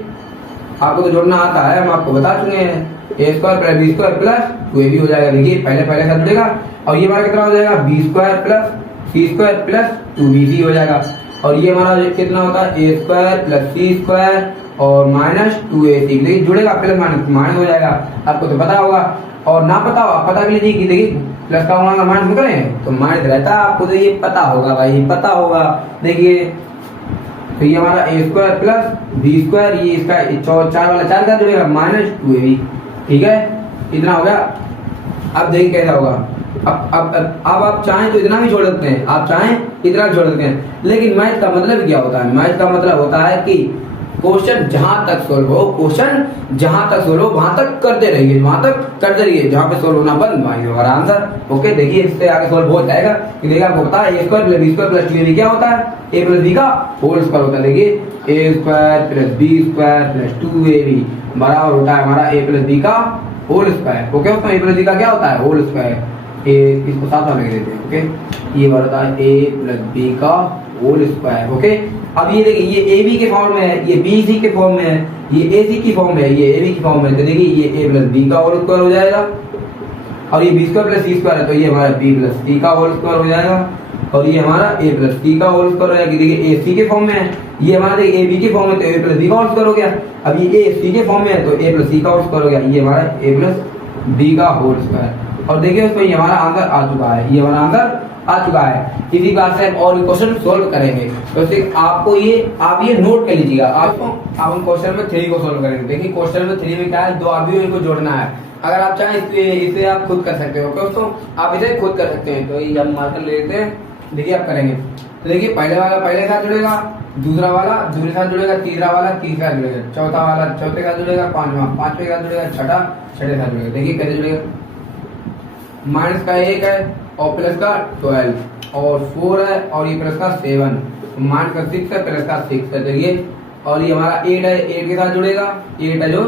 आपको तो जोड़ना आता है, हम आपको बता चुके हैं। a square plus B square plus 2ab हो जाएगा। देखिए पहले के साथ जुड़ेगा और ये हमारा कितना हो जाएगा, b square plus c square plus 2bc हो जाएगा। और ये हमारा कितना होता है, a square plus c square और माइनस 2ac। देखिए जुड़ेगा प्लस माइनस हो जाएगा, आपको तो पता होगा। और ना पता हो आप पता कर लीजिए कि देखिए प्लस का होगा माइनस करें तो माइनस रहता है, आपको तो ये पता होगा भाई, पता होगा। देखिए तो ये हमारा a square plus B square, ये इसका 4 वाला 4 का जुड़ेगा माइनस 2ab, ठीक है, इतना हो गया। अब देखिए कैसा होगा, अब आप चाहें तो इतना भी जोड़ सकते हैं, आप चाहें इतना जोड़ सकते हैं, लेकिन मैथ का मतलब क्या होता है, मैथ का मतलब होता है कि क्वेश्चन जहां तक सोल्व हो, क्वेश्चन जहां तक सोल्व हो वहां तक करते रहिए, वहां तक करते रहिए, जहां पे सोल्व होना बंद वहीं हमारा आंसर, ओके। देखिए इससे आगे सोल्व हो जाएगा कि देखिए आपको पता है a square plus B square plus 2ab क्या होता है, a प्लस b का होल स्क्वायर होता है। देखिए a square plus B square plus 2ab बराबर होता है हमारा a प्लस b का होल स्क्वायर, ओके। उसमें a प्लस b का क्या होता है, होल स्क्वायर। इसको साथ में लिख देते हैं, ओके। ये होता है a प्लस b का होल स्क्वायर, ओके। अब ये देखिए ये ए बी के फॉर्म में है, ये बी सी के फॉर्म में है, ये ए सी की फॉर्म में है, ये ए बी की फॉर्म में है। तो देखिए ये ए प्लस बी का होल स्क्वायर हो जाएगा और ये बी स्क्वायर प्लस सी स्क्वायर है, तो ये हमारा बी प्लस सी का होल स्क्वायर हो जाएगा और ये हमारा ए प्लस सी का होल स्क्वायर हो जाएगा। देखिए ए सी के फॉर्म में है, ये हमारा देखिए ए बी के फॉर्म में, तो ए प्लस बी का होल स्क्वायर हो गया। अब ये ए सी के फॉर्म में है तो ए प्लस सी का होल स्क्वायर हो गया, ये हमारा ए प्लस बी का होल स्क्वायर। और देखिए उसमें ये हमारा आंसर आ चुका है, ये हमारा आंसर आ चुका है। इसी बात से हम और क्वेश्चन सोल्व करेंगे, तो आपको आप ये नोट कर लीजिएगा। आपको अब हम क्वेश्चन नंबर 3 को सोल्व करेंगे। देखिए क्वेश्चन नंबर 3 में क्या है, 2 अवयव को जोड़ना है। अगर आप चाहें इसे आप खुद कर सकते हो, दोस्तों आप इसे खुद कर सकते हैं। तो ये हम मार्कर ले लेते हैं, देखिए आप करेंगे। तो देखिए पहले वाला पहले के साथ जुड़ेगा, दूसरा वाला दूसरे के साथ जुड़ेगा, तीसरा वाला तीसरे के साथ जुड़ेगा, चौथा वाला चौथे के साथ जुड़ेगा, पांचवे के साथ जुड़ेगा, छठा छठे के साथ जुड़ेगा। देखिए कैसे जुड़ेगा, माइनस का 1 है और प्लस का 12 और 4 है और ये प्लस का 7, माइनस का 6 है प्लस का 6 है। देखिए और ये हमारा 8 है, 8 के साथ जुड़ेगा, 8 है जो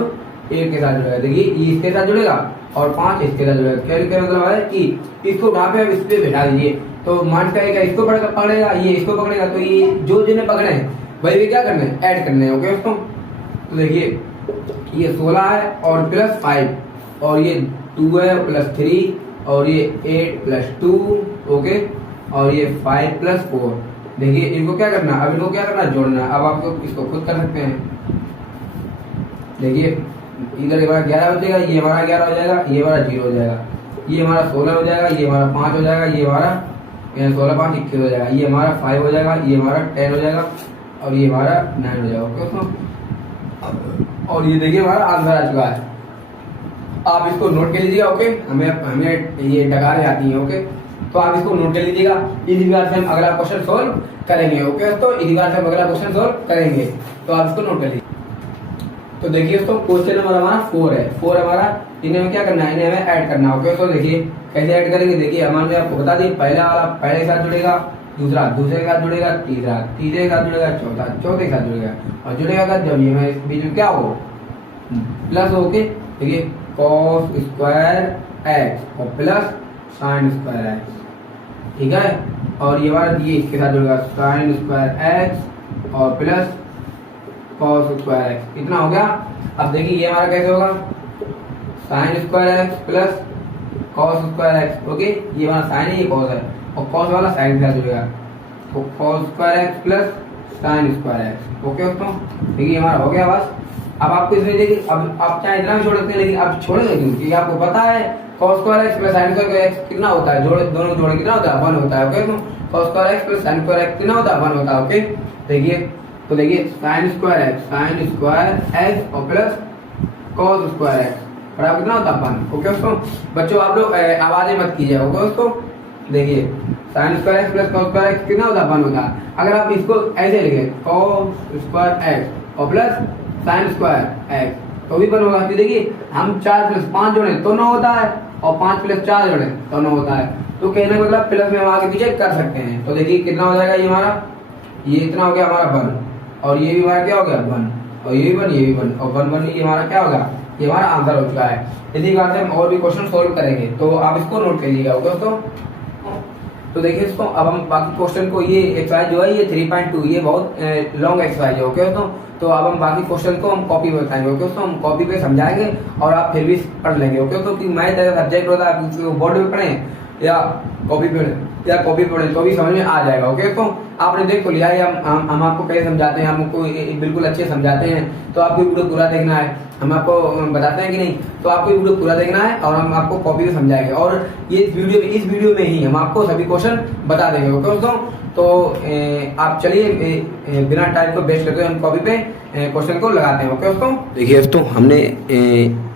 8 के साथ जुड़ेगा। देखिए ये इसके साथ जुड़ेगा और 5 इसके साथ जुड़ेगा। क्या मतलब है कि इसको उठा पे इस पे बैठा दीजिए, तो माइनस का क्या इसको पकड़ेगा, ये इसको पकड़ेगा, तो ये जो जिन्हें पकड़े हैं वही भी क्या करना है, ऐड करने हैं। ओके दोस्तों, तो देखिए ये 16 है और प्लस 5 और ये 2 है प्लस 3 और ये 8 प्लस 2, ओके, और ये 5 प्लस 4। देखिए इनको क्या करना है, अब इनको क्या करना है, जोड़ना है। अब आपको इसको खुद कर सकते हैं। देखिए इधर हमारा 11 हो जाएगा, ये हमारा 11 हो जाएगा, ये हमारा 0 हो जाएगा, ये हमारा 16 हो जाएगा, ये हमारा 5 हो जाएगा, ये हमारा 16 5 21 हो जाएगा, ये हमारा 5 हो जाएगा, ये हमारा 10 हो जाएगा और ये हमारा 9 हो जाएगा। ओके दोस्तों, और ये देखिए हमारा आंसर आ चुका है। आप इसको नोट कर लीजिएगा। ओके, हमें ये डगारें आती हैं। ओके, तो आप इसको नोट कर लीजिएगा। इसी बार से हम अगला क्वेश्चन सोल्व करेंगे। ओके दोस्तों, इसी बार से हम अगला क्वेश्चन सोल्व करेंगे, तो आप इसको नोट कर लीजिए। तो देखिए दोस्तों क्वेश्चन नंबर हमारा 4 है। 4 हमारा, इन्हें हमें क्या करना है, इन्हें हमें ऐड करना है। ओके, तो देखिए कैसे ऐड करेंगे। देखिए हमारे आपको बता दिए, पहला वाला पहले के साथ जुड़ेगा, दूसरा दूसरे के साथ जुड़ेगा, तीसरा तीसरे के साथ जुड़ेगा, चौथा चौथे के साथ जुड़ेगा, और जुड़ेगा जब ये में बीच में क्या हो, प्लस। ओके, देखिए cos स्क्वायर x और प्लस sin स्क्वायर x, ठीक है। और ये हमारा ये इसके साथ जुड़ेगा sin स्क्वायर x और प्लस cos स्क्वायर x, इतना हो गया। अब देखिए ये हमारा कैसे होगा, sin square x plus cos square x। Okay, ये हमारा sin है, ये cos है, और cos वाला sin के साथ जुड़ेगा, तो cos square x plus sin square x। Okay दोस्तों, देखिए हमारा हो गया बस। अब आपको इसमें देखिए, अब आप चाहे इतना भी छोड़ सकते हैं, लेकिन आप छोड़ेंगे क्यों, क्योंकि आपको पता है cos square x plus sin square x कितना होता है, जोड़े दोनों जोड़े कितना होता है, 1 होता है। Okay, cos square x plus sin square x कितना होता है, 1 होता है। ओके, देखिए तो देखिए sin स्क्वायर x और प्लस cos स्क्वायर x बराबर कितना होता है, 1। ओके दोस्तों, बच्चों आप लोग आवाजें मत कीजिए। ओके दोस्तों, देखिए sin square x plus cos square x कितना होता है, 1 होता है। अगर आप इसको ऐसे लिखें cos स्क्वायर x और प्लस sin स्क्वायर x तो भी 1 होगा। फिर देखिए हम 4 प्लस 5 जोड़े तो 9 होता है, और 5 प्लस 4 जोड़े तो 9 होता है। तो कहने का मतलब प्लस में हम आगे पीछे कर सकते हैं। तो देखिए कितना हो जाएगा, ये हमारा ये इतना हो गया हमारा 1, और ये भी हमारा क्या हो गया 1, और ये भी 1, ये भी 1, और 1 1 ये हमारा क्या होगा, ये हमारा आंसर हो चुका है। इसी बात से हम और भी क्वेश्चन सोल्व करेंगे, तो आप इसको नोट करिएगा। ओके दोस्तों, तो देखिए इसको अब हम बाकी क्वेश्चन को, ये एक्सरसाइज जो है ये 3.2 ये बहुत लॉन्ग एक्सरसाइज है। ओके दोस्तों, तो अब हम बाकी क्वेश्चन को हम कॉपी पे बताएंगे। ओके दोस्तों, हम कॉपी पे समझाएंगे और आप फिर भी पढ़ लेंगे। ओके दोस्तों, कि मैथ ऐसा सब्जेक्ट होता है, आप बोर्ड पे पढ़ें या कॉपी पे पढ़ें तो भी समझ में आ जाएगा। ओके दोस्तों, आपने देख तो लिया है, हम आपको कैसे समझाते हैं, हमको बिल्कुल अच्छे समझाते हैं, तो आपको वीडियो पूरा देखना है। हम आपको बताते हैं कि नहीं, तो आपको वीडियो पूरा देखना है और हम आपको कॉपी में समझाएंगे, और ये इस वीडियो में ही हम आपको सभी क्वेश्चन बता देंगे। ओके दोस्तों, तो आप चलिए बिना टाइम को वेस्ट करते हुए हम कॉपी पे क्वेश्चन को लगाते हैं। ओके दोस्तों, देखिए दोस्तों हमने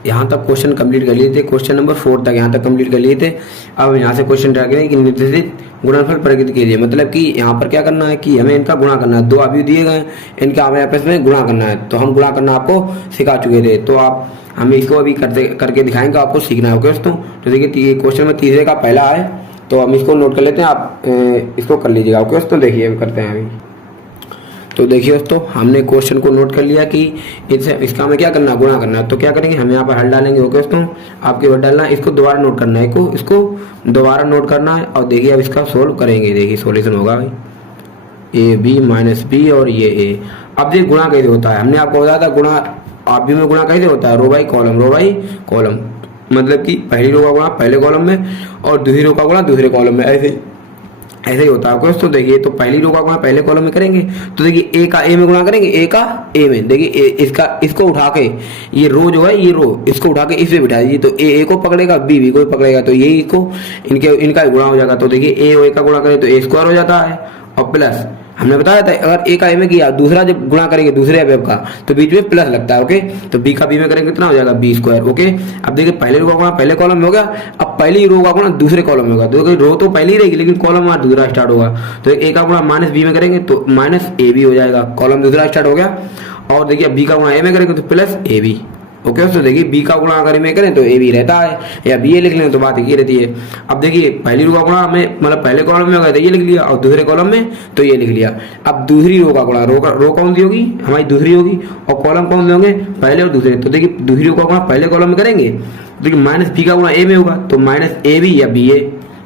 यहाँ तक क्वेश्चन कंप्लीट कर लिए थे, क्वेश्चन नंबर 4 तक यहाँ तक कंप्लीट कर लिए थे। अब यहाँ से क्वेश्चन ट्राई करें कि निर्देशित गुणनफल प्रकृति कीजिए, मतलब कि यहाँ पर क्या करना है कि हमें इनका गुणा करना है। 2 अवयव दिए गए, इनका हमें आपस में गुणा करना है, तो हम गुणा करना आपको सिखा चुके थे, तो आप हम इसको अभी करके दिखाएंगे, आपको सीखना है। ओके दोस्तों, तो देखिए क्वेश्चन में तीसरे का पहला है, तो हम इसको नोट कर लेते हैं, आप इसको कर लीजिएगा। ओके दोस्तों, देखिए हम करते हैं अभी। तो देखिए दोस्तों हमने क्वेश्चन को नोट कर लिया कि इसका हमें क्या करना है, गुणा करना है। तो क्या करेंगे, हम यहाँ पर हल डालेंगे। ओके दोस्तों, आपके वर्ड डालना है, इसको दोबारा नोट करना है, इसको दोबारा नोट करना है, और देखिए अब इसका सोल्व करेंगे। देखिए सोल्यूशन होगा भाई ए बी माइनस बी और ये ए। अब देखिए गुणा कैसे होता है, हमने आपको बताया था गुणा आप में गुणा कैसे होता है, रो बाई कॉलम, मतलब कि पहली रो का गुणा पहले कॉलम में और दूसरी रो का गुणा दूसरे कॉलम में, ऐसे ही होता है। तो देखिए तो पहली रो का गुणा पहले कॉलम में करेंगे, तो देखिए ए का ए में गुणा करेंगे, ए का ए में, देखिए इसको उठा के ये रो जो है, ये रो इसको उठा के इसमें बिठा दीजिए, तो ए को पकड़ेगा, बी को पकड़ेगा, तो यही इसको इनका गुणा हो जाएगा। तो देखिए ए और ए का गुणा करें तो ए स्क्वायर हो जाता है, और प्लस हमने बताया था अगर ए का ए में किया, दूसरा जब गुणा करेंगे दूसरे अवयव का तो बीच में प्लस लगता है। ओके, तो बी का बी में करेंगे कितना हो जाएगा, बी स्क्वायर। ओके, अब देखिए पहले रो का गुणा पहले कॉलम में हो गया, अब पहली रो का गुणा दूसरे कॉलम में होगा, तो रो तो पहले ही रहेगी लेकिन कॉलम हमारा दूसरा स्टार्ट होगा, तो ए का गुणा माइनस बी में करेंगे तो माइनस ए बी हो जाएगा, कॉलम दूसरा स्टार्ट हो गया। और देखिए बी का गुणा ए में करेंगे तो प्लस ए बी। ओके, तो देखिए बी का गुणा अगर में करें तो ए बी रहता है, या बी ए लिख लें तो बात ये रहती है। अब देखिए पहली रो का गुणा हमें मतलब पहले कॉलम में होगा तो ये लिख लिया, और दूसरे कॉलम में तो ये लिख लिया। अब दूसरी रो का गुणा, रो कौन सी होगी, हमारी दूसरी होगी, और कॉलम कौन से होंगे, पहले और दूसरे। तो देखिए दूसरी रो का गुणा पहले कॉलम में करेंगे, देखिए माइनस बी का गुणा ए में होगा, तो माइनस ए बी या B A,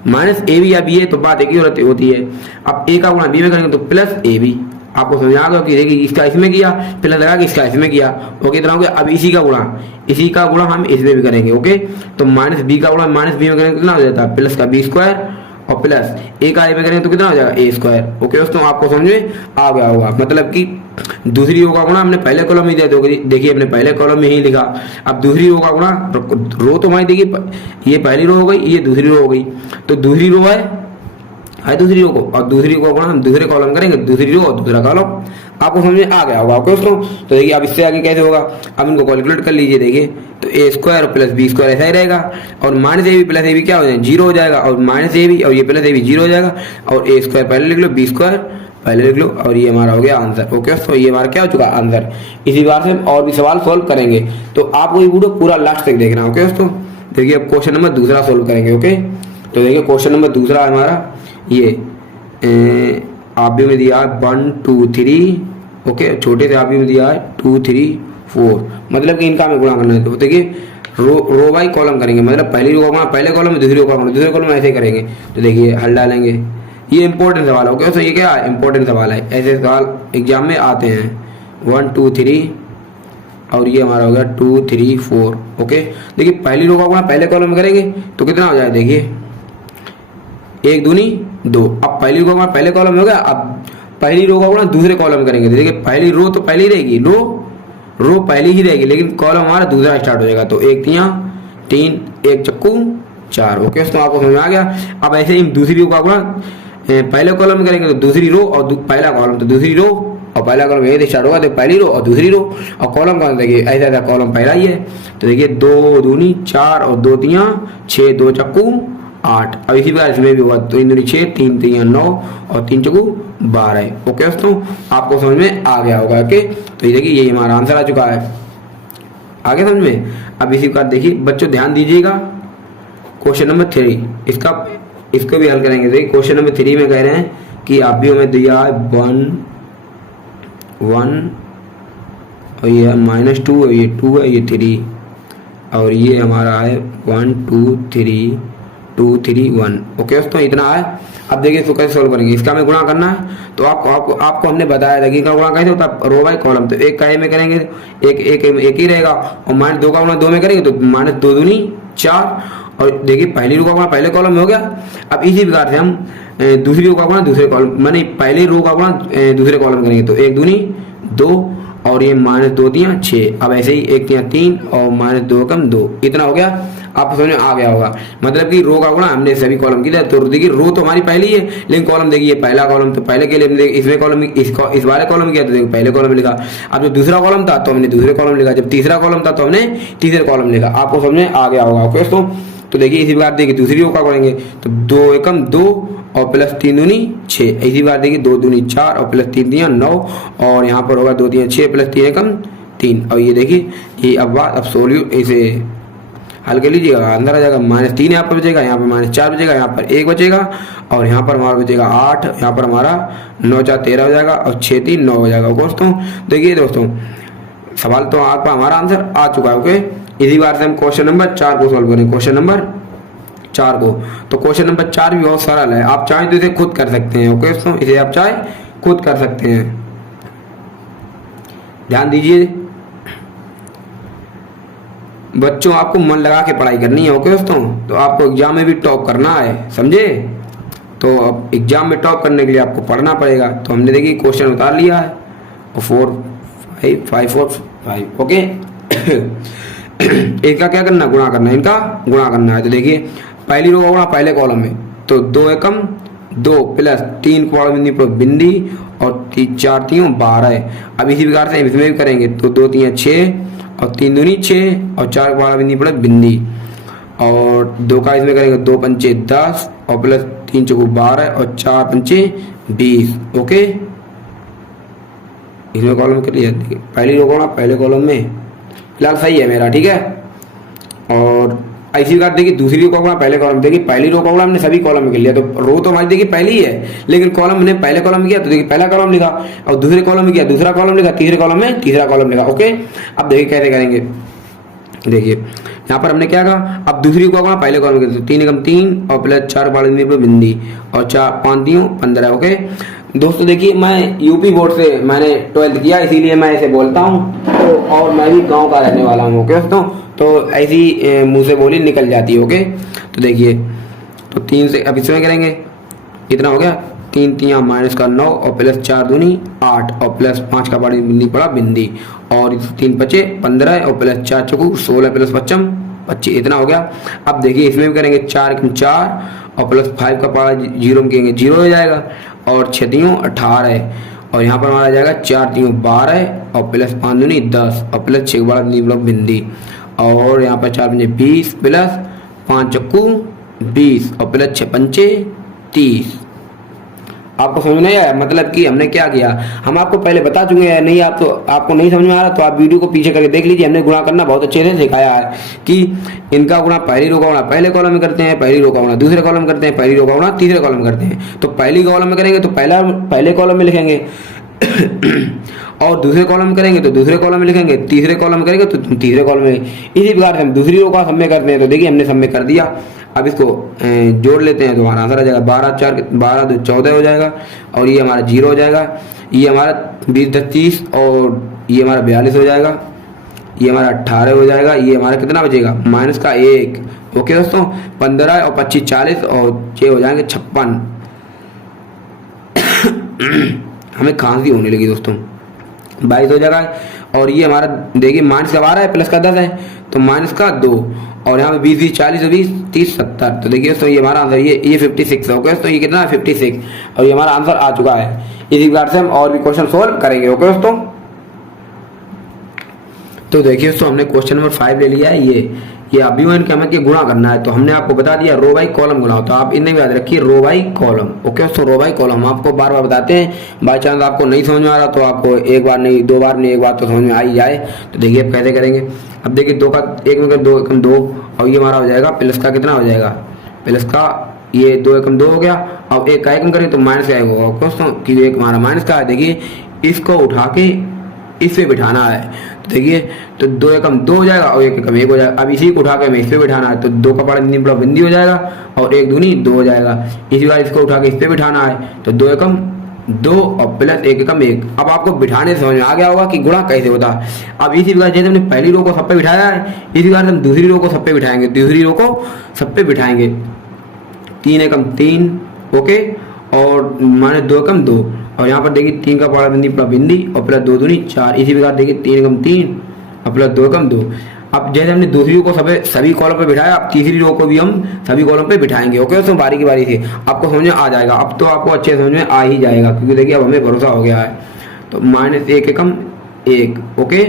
minus A B या बी है तो बात एक ही होती है। अब ए का गुणा बी में करेंगे तो प्लस ए बी। आपको समझ आ गया कि देखिए इसका इसमें किया, प्लस लगा के इसका इसमें किया, ओके इतना हो गया। अब इसी का गुणा हम इसमें भी करेंगे, ओके। तो माइनस बी का गुणा माइनस बी में करेंगे कितना हो जाता है, प्लस का बी स्क्वायर और प्लस ए का ए में करेंगे तो कितना हो जाएगा ए स्क्वायर, ओके दोस्तों। आपको समझ में आ गया होगा, मतलब कि दूसरी रो का गुणा हमने पहले कॉलम में दिया, देखिए हमने पहले कॉलम में ही लिखा। अब दूसरी रो का गुणा, रो तो हमारी देखिए ये पहली रो हो गई, ये दूसरी रो हो गई, तो दूसरी रो है दूसरी रो को, और दूसरी रो को हम दूसरे कॉलम करेंगे, दूसरी रो और दूसरा कॉलम। आपको समझ में आ गया होगा आपको दोस्तों। तो देखिए अब इससे आगे कैसे होगा, अब इनको कैलकुलेट कर लीजिए। देखिए तो A square plus B square ऐसा ही रहेगा, और minus A B plus A B क्या हो जाएगा, जीरो हो जाएगा, और माइनस ए बी और ये प्लस ए बी जीरो हो जाएगा, और ए स्क्वायर पहले लिख लो, बी स्क्वायर पहले लिख लो, और ये हमारा हो गया आंसर, ओके। तो ये हमारा क्या हो चुका आंसर। इसी बार से हम और भी सवाल सोल्व करेंगे, तो आपको ये वीडियो पूरा लास्ट तक देखना, ओके दोस्तों। देखिए अब क्वेश्चन नंबर दूसरा सोल्व करेंगे, ओके। तो देखिए क्वेश्चन नंबर दूसरा हमारा ये आबी में दिया 1 2 3, ओके। छोटे से आबी में दिया है 2 3 4, मतलब कि इनका हमें गुणा करना है। तो देखिए रो बाई कॉलम करेंगे, मतलब पहली रो का पहले कॉलम में, दूसरी रो का दूसरे कॉलम में, ऐसे करेंगे। तो देखिए हल डालेंगे, ये इंपॉर्टेंट सवाल है, ओके। तो ये क्या है, इंपॉर्टेंट सवाल है, ऐसे सवाल एग्जाम में आते हैं। 1 2 3 और ये हमारा हो गया 2 3 4, ओके। देखिए पहली रो का गुणा पहले कॉलम में करेंगे तो कितना हो जाए, देखिए 1 दूनी 2। अब पहली रो का गुणा पहले कॉलम में हो गया, अब पहली रो का गुणा दूसरे कॉलम में करेंगे। देखिए पहली रो तो पहली रहेगी, रो पहली ही रहेगी, लेकिन कॉलम हमारा दूसरा स्टार्ट हो जाएगा। तो 1 3 3, 1 चक्कू 4, ओके। तो आपको समझ में आ गया। अब ऐसे ही दूसरी रो का गुणा पहले कॉलम में करेंगे तो दूसरी रो और पहला कॉलम, तो दूसरी रो और पहला कॉलम ये स्टार्ट होगा, तो पहली रो और दूसरी रो, और कॉलम का देखिए ऐसा कॉलम पहला ही है। तो देखिए 2 दूनी 4 और 2 3 6, 2 चक्कू 8। अब इसी प्रकार इसमें भी होगा, 3 दूनी 6, 3 3 9 और 3 चक्कू 12, ओके दोस्तों। आपको समझ में आ गया होगा, ओके। तो ये देखिए ये हमारा आंसर आ चुका है, आगे समझ में। अब इसी प्रकार देखिए बच्चों ध्यान दीजिएगा, क्वेश्चन नंबर 3 इसको भी हल करेंगे। देखिए क्वेश्चन नंबर 3 में कह रहे हैं कि आप भी हमें दिया है 1 1 और ये -2 और ये 2 है, ये 3, और ये हमारा है 1 2 3 2 3 1, ओके दोस्तों इतना है। अब देखिए इसको कैसे सोल्व करेंगे, इसका हमें गुणा करना है। तो आपको हमने बताया था कि इसका गुणा कैसे होता है, रो बाई कॉलम। तो एक का ए में करेंगे एक ही रहेगा, और -2 का गुणा 2 में करेंगे तो -2 दूनी 4, और देखिए पहली रो का गुणा पहले कॉलम में हो गया। अब इसी प्रकार से हम दूसरी रो का गुणा दूसरे कॉलम, माने पहले रो का गुणा दूसरे कॉलम करेंगे। तो 1 दूनी 2 और ये -2 3 6। अब ऐसे ही 1 3 3 और -2 कम 2, इतना हो गया। आपको समझ में आ गया होगा, मतलब कि रो का गुणा हमने सभी कॉलम की दिया। तो देखिए रो तो हमारी पहली है, लेकिन कॉलम देखिए पहला कॉलम, तो पहले के लिए हमने इसमें कॉलम इस वाले कॉलम में किया, तो देखिए पहले कॉलम में लिखा। अब जब दूसरा कॉलम था तो हमने दूसरे कॉलम लिखा, जब तीसरा कॉलम था तो हमने तीसरे कॉलम लिखा। आपको समझ में आ गया होगा, ओके दोस्तों। तो देखिए इसी प्रकार देखिए दूसरी रो का करेंगे, तो 2 एकम 2 और प्लस 3 दूनी 6। इसी बार देखिए 2 दूनी 4 और प्लस 3 3 9, और यहाँ पर होगा 2 3 6 प्लस 3 एकम 3। और ये देखिए ये अब सोल्यूट इसे हल कर लीजिएगा, अंदर आ जाएगा। -3 यहाँ पर बचेगा, यहाँ पर -4 बचेगा, यहाँ पर 1 बचेगा, और यहाँ पर हमारा बचेगा 8, यहाँ पर हमारा 9 4 13 हो जाएगा, और 6 3 9 हो जाएगा दोस्तों। देखिए दोस्तों सवाल तो आपका हमारा आंसर आ चुका है, ओके। इसी बार से हम क्वेश्चन नंबर 4 को सॉल्व करेंगे, क्वेश्चन नंबर 4 को। तो क्वेश्चन नंबर 4 भी बहुत सरल है, आप चाहें तो इसे खुद कर सकते हैं, ओके दोस्तों। इसे आप चाहे खुद कर सकते हैं, ध्यान दीजिए बच्चों, आपको मन लगा के पढ़ाई करनी है, ओके दोस्तों। तो आपको एग्जाम में भी टॉप करना है, समझे। तो अब एग्जाम में टॉप करने के लिए आपको पढ़ना पड़ेगा। तो हमने देखिए क्वेश्चन उतार लिया है, और 4 5 5 4 5, ओके। इनका क्या करना, गुणा करना है, इनका गुणा करना है। तो देखिए पहली रो का गुणा पहले कॉलम में, तो 2 एकम 2 प्लस 3 बिंदी और 4 3 12 है। अब इसी प्रकार से इसमें भी करेंगे, तो 2 3 6 और 3 दूनी 6 और 4 बिंदी, और 2 का इसमें करेंगे 2 पंचे 10 और प्लस 3 चौको 12 और 4 पंचे 20, ओके। इसमें कॉलम कर लिया, पहली रो का पहले कॉलम में फिलहाल सही है मेरा, ठीक है। और इसी प्रकार देखिए दूसरी रो का गुणा पहले कॉलम, देखिए पहली रो का गुणा हमने सभी कॉलम में कर लिया। तो रो तो हमारी देखिए पहली ही है, लेकिन कॉलम हमने पहले कॉलम में किया, तो देखिए पहला कॉलम लिखा, और दूसरे कॉलम में किया दूसरा कॉलम लिखा, तीसरे कॉलम में तीसरा कॉलम लिखा, ओके। अब देखिए कैसे करेंगे, देखिए यहाँ पर हमने क्या कहा, अब दूसरी को कहा पहले कॉलम में, 3 एकम 3 और प्लस 4 बिंदी और 4 5 3 15। ओके दोस्तों, देखिए मैं यूपी बोर्ड से मैंने 12th किया, इसीलिए मैं ऐसे बोलता हूँ, तो और मैं भी गांव का रहने वाला हूँ। ओके दोस्तों, तो ऐसी मुंह से बोली निकल जाती है। ओके तो देखिए, तो 3 से अब इसमें करेंगे, कितना हो गया, 3 3 माइनस का 9 और प्लस 4 दूनी 8 और प्लस 5 का बड़ी बिंदी पड़ा बिंदी और 3 बचे 15 और प्लस 4 चौकू 16 प्लस 25 25, इतना हो गया। अब देखिए इसमें भी करेंगे, 4 4 और प्लस 5 का पारा 0 में करेंगे 0 हो जाएगा और 6 3 18 और यहाँ पर हमारा आ जाएगा 4 3 12 और प्लस 5 दूनी 10 और प्लस 6 बड़ा बिंदी और यहाँ पर 4 20 प्लस 5 चक्कू 20 और प्लस 6 पंचे 30। आपको समझ नहीं आया? मतलब कि हमने क्या किया, हम आपको पहले बता चुके हैं, नहीं आप तो आपको नहीं समझ में आ रहा तो आप वीडियो को पीछे करके देख लीजिए। हमने गुणा करना बहुत अच्छे से सिखाया है कि इनका गुणा पहली रो का गुणा पहले कॉलम में करते हैं, पहली रो का गुणा दूसरे कॉलम में करते हैं, पहली रो का गुणा तीसरे कॉलम में करते हैं। तो पहली कॉलम में करेंगे तो पहले कॉलम में लिखेंगे और दूसरे कॉलम में करेंगे तो दूसरे कॉलम में लिखेंगे, तीसरे कॉलम में करेंगे तो तीसरे कॉलम में। इसी प्रकार से हम दूसरी रो का समय करते हैं। तो देखिए हमने समय कर दिया, अब इसको जोड़ लेते हैं तो हमारा आंसर आ जाएगा 12 4 12 2 14 हो जाएगा और ये हमारा 0 हो जाएगा, ये हमारा 20 10 30 और ये हमारा 42 हो जाएगा, ये हमारा 18 हो जाएगा, ये हमारा कितना बचेगा माइनस का 1। ओके दोस्तों, 15 और 25 40 और 6 हो जाएंगे 56। हमें खांसी होने लगी दोस्तों, 22 हो जाएगा और ये हमारा देखिए माइनस का 12 है प्लस का 10 है तो माइनस का 2 और यहाँ पे 20 20 40 20 30 70। तो देखिए दोस्तों ये हमारा आंसर ये 56 ओके दोस्तों, ये कितना है 56 और ये हमारा आंसर आ चुका है। इसी प्रकार से हम और भी क्वेश्चन सोल्व करेंगे। ओके दोस्तों, तो देखिए दोस्तों हमने क्वेश्चन नंबर 5 ले लिया है। ये अभी के हमें गुणा करना है, तो हमने आपको बता दिया रो बाई कॉलम गुणा होता है। आप इन्हें भी याद रखिए, रो बाई कॉलम। ओके दोस्तों, रो बाई कॉलम आपको बार बार बताते हैं, बाई चांस आपको नहीं समझ में आ रहा तो आपको एक बार नहीं 2 बार नहीं 1 बार तो समझ में आ ही जाए। तो देखिए अब कैसे करेंगे, अब देखिए 2 का 1 में 2 एकम 2 और ये हमारा हो जाएगा प्लस का कितना हो जाएगा, प्लस का ये 2 एकम 2 हो गया। अब 1 का एकम करें तो माइनस का 1 होगा दोस्तों, क्योंकि 1 हमारा माइनस का है। देखिए इसको उठा के इस पे बिठाना है, देखिए तो 2 एकम 2 हो जाएगा और 1 एकम 1 हो जाएगा। अब इसी को उठा के हमें इस पे बिठाना है, तो 2 का पारा बिंदी हो जाएगा और 1 दूनी 2 हो जाएगा। इसी बार इसको उठा के इस पे बिठाना है, तो 2 एकम 2 और प्लस 1 एकम 1। अब आपको बिठाने से समझ में आ गया होगा कि गुणा कैसे होता है। अब इसी प्रकार जैसे हमने पहली रो को सब पे बिठाया है, इसी प्रकार हम दूसरी रो को सब पे बिठाएंगे, दूसरी रो को सब पे बिठाएंगे। 3 एकम 3 ओके और माइनस 2 एकम 2 और यहाँ पर देखिए 3 का पारा बिंदी और प्लस 2 दूनी 4। इसी प्रकार देखिए 3 एकम 3 और प्लस 2 एकम 2। अब जैसे हमने दूसरी रो को सभी कॉलम पे बिठाया, अब तीसरी रो को भी हम सभी कॉलम पे बिठाएंगे। ओके दोस्तों, बारी की बारी से आपको समझ में आ जाएगा। अब तो आपको अच्छे समझ में आ ही जाएगा, क्योंकि देखिए अब हमें भरोसा हो गया है। तो माइनस 1 एकम 1 ओके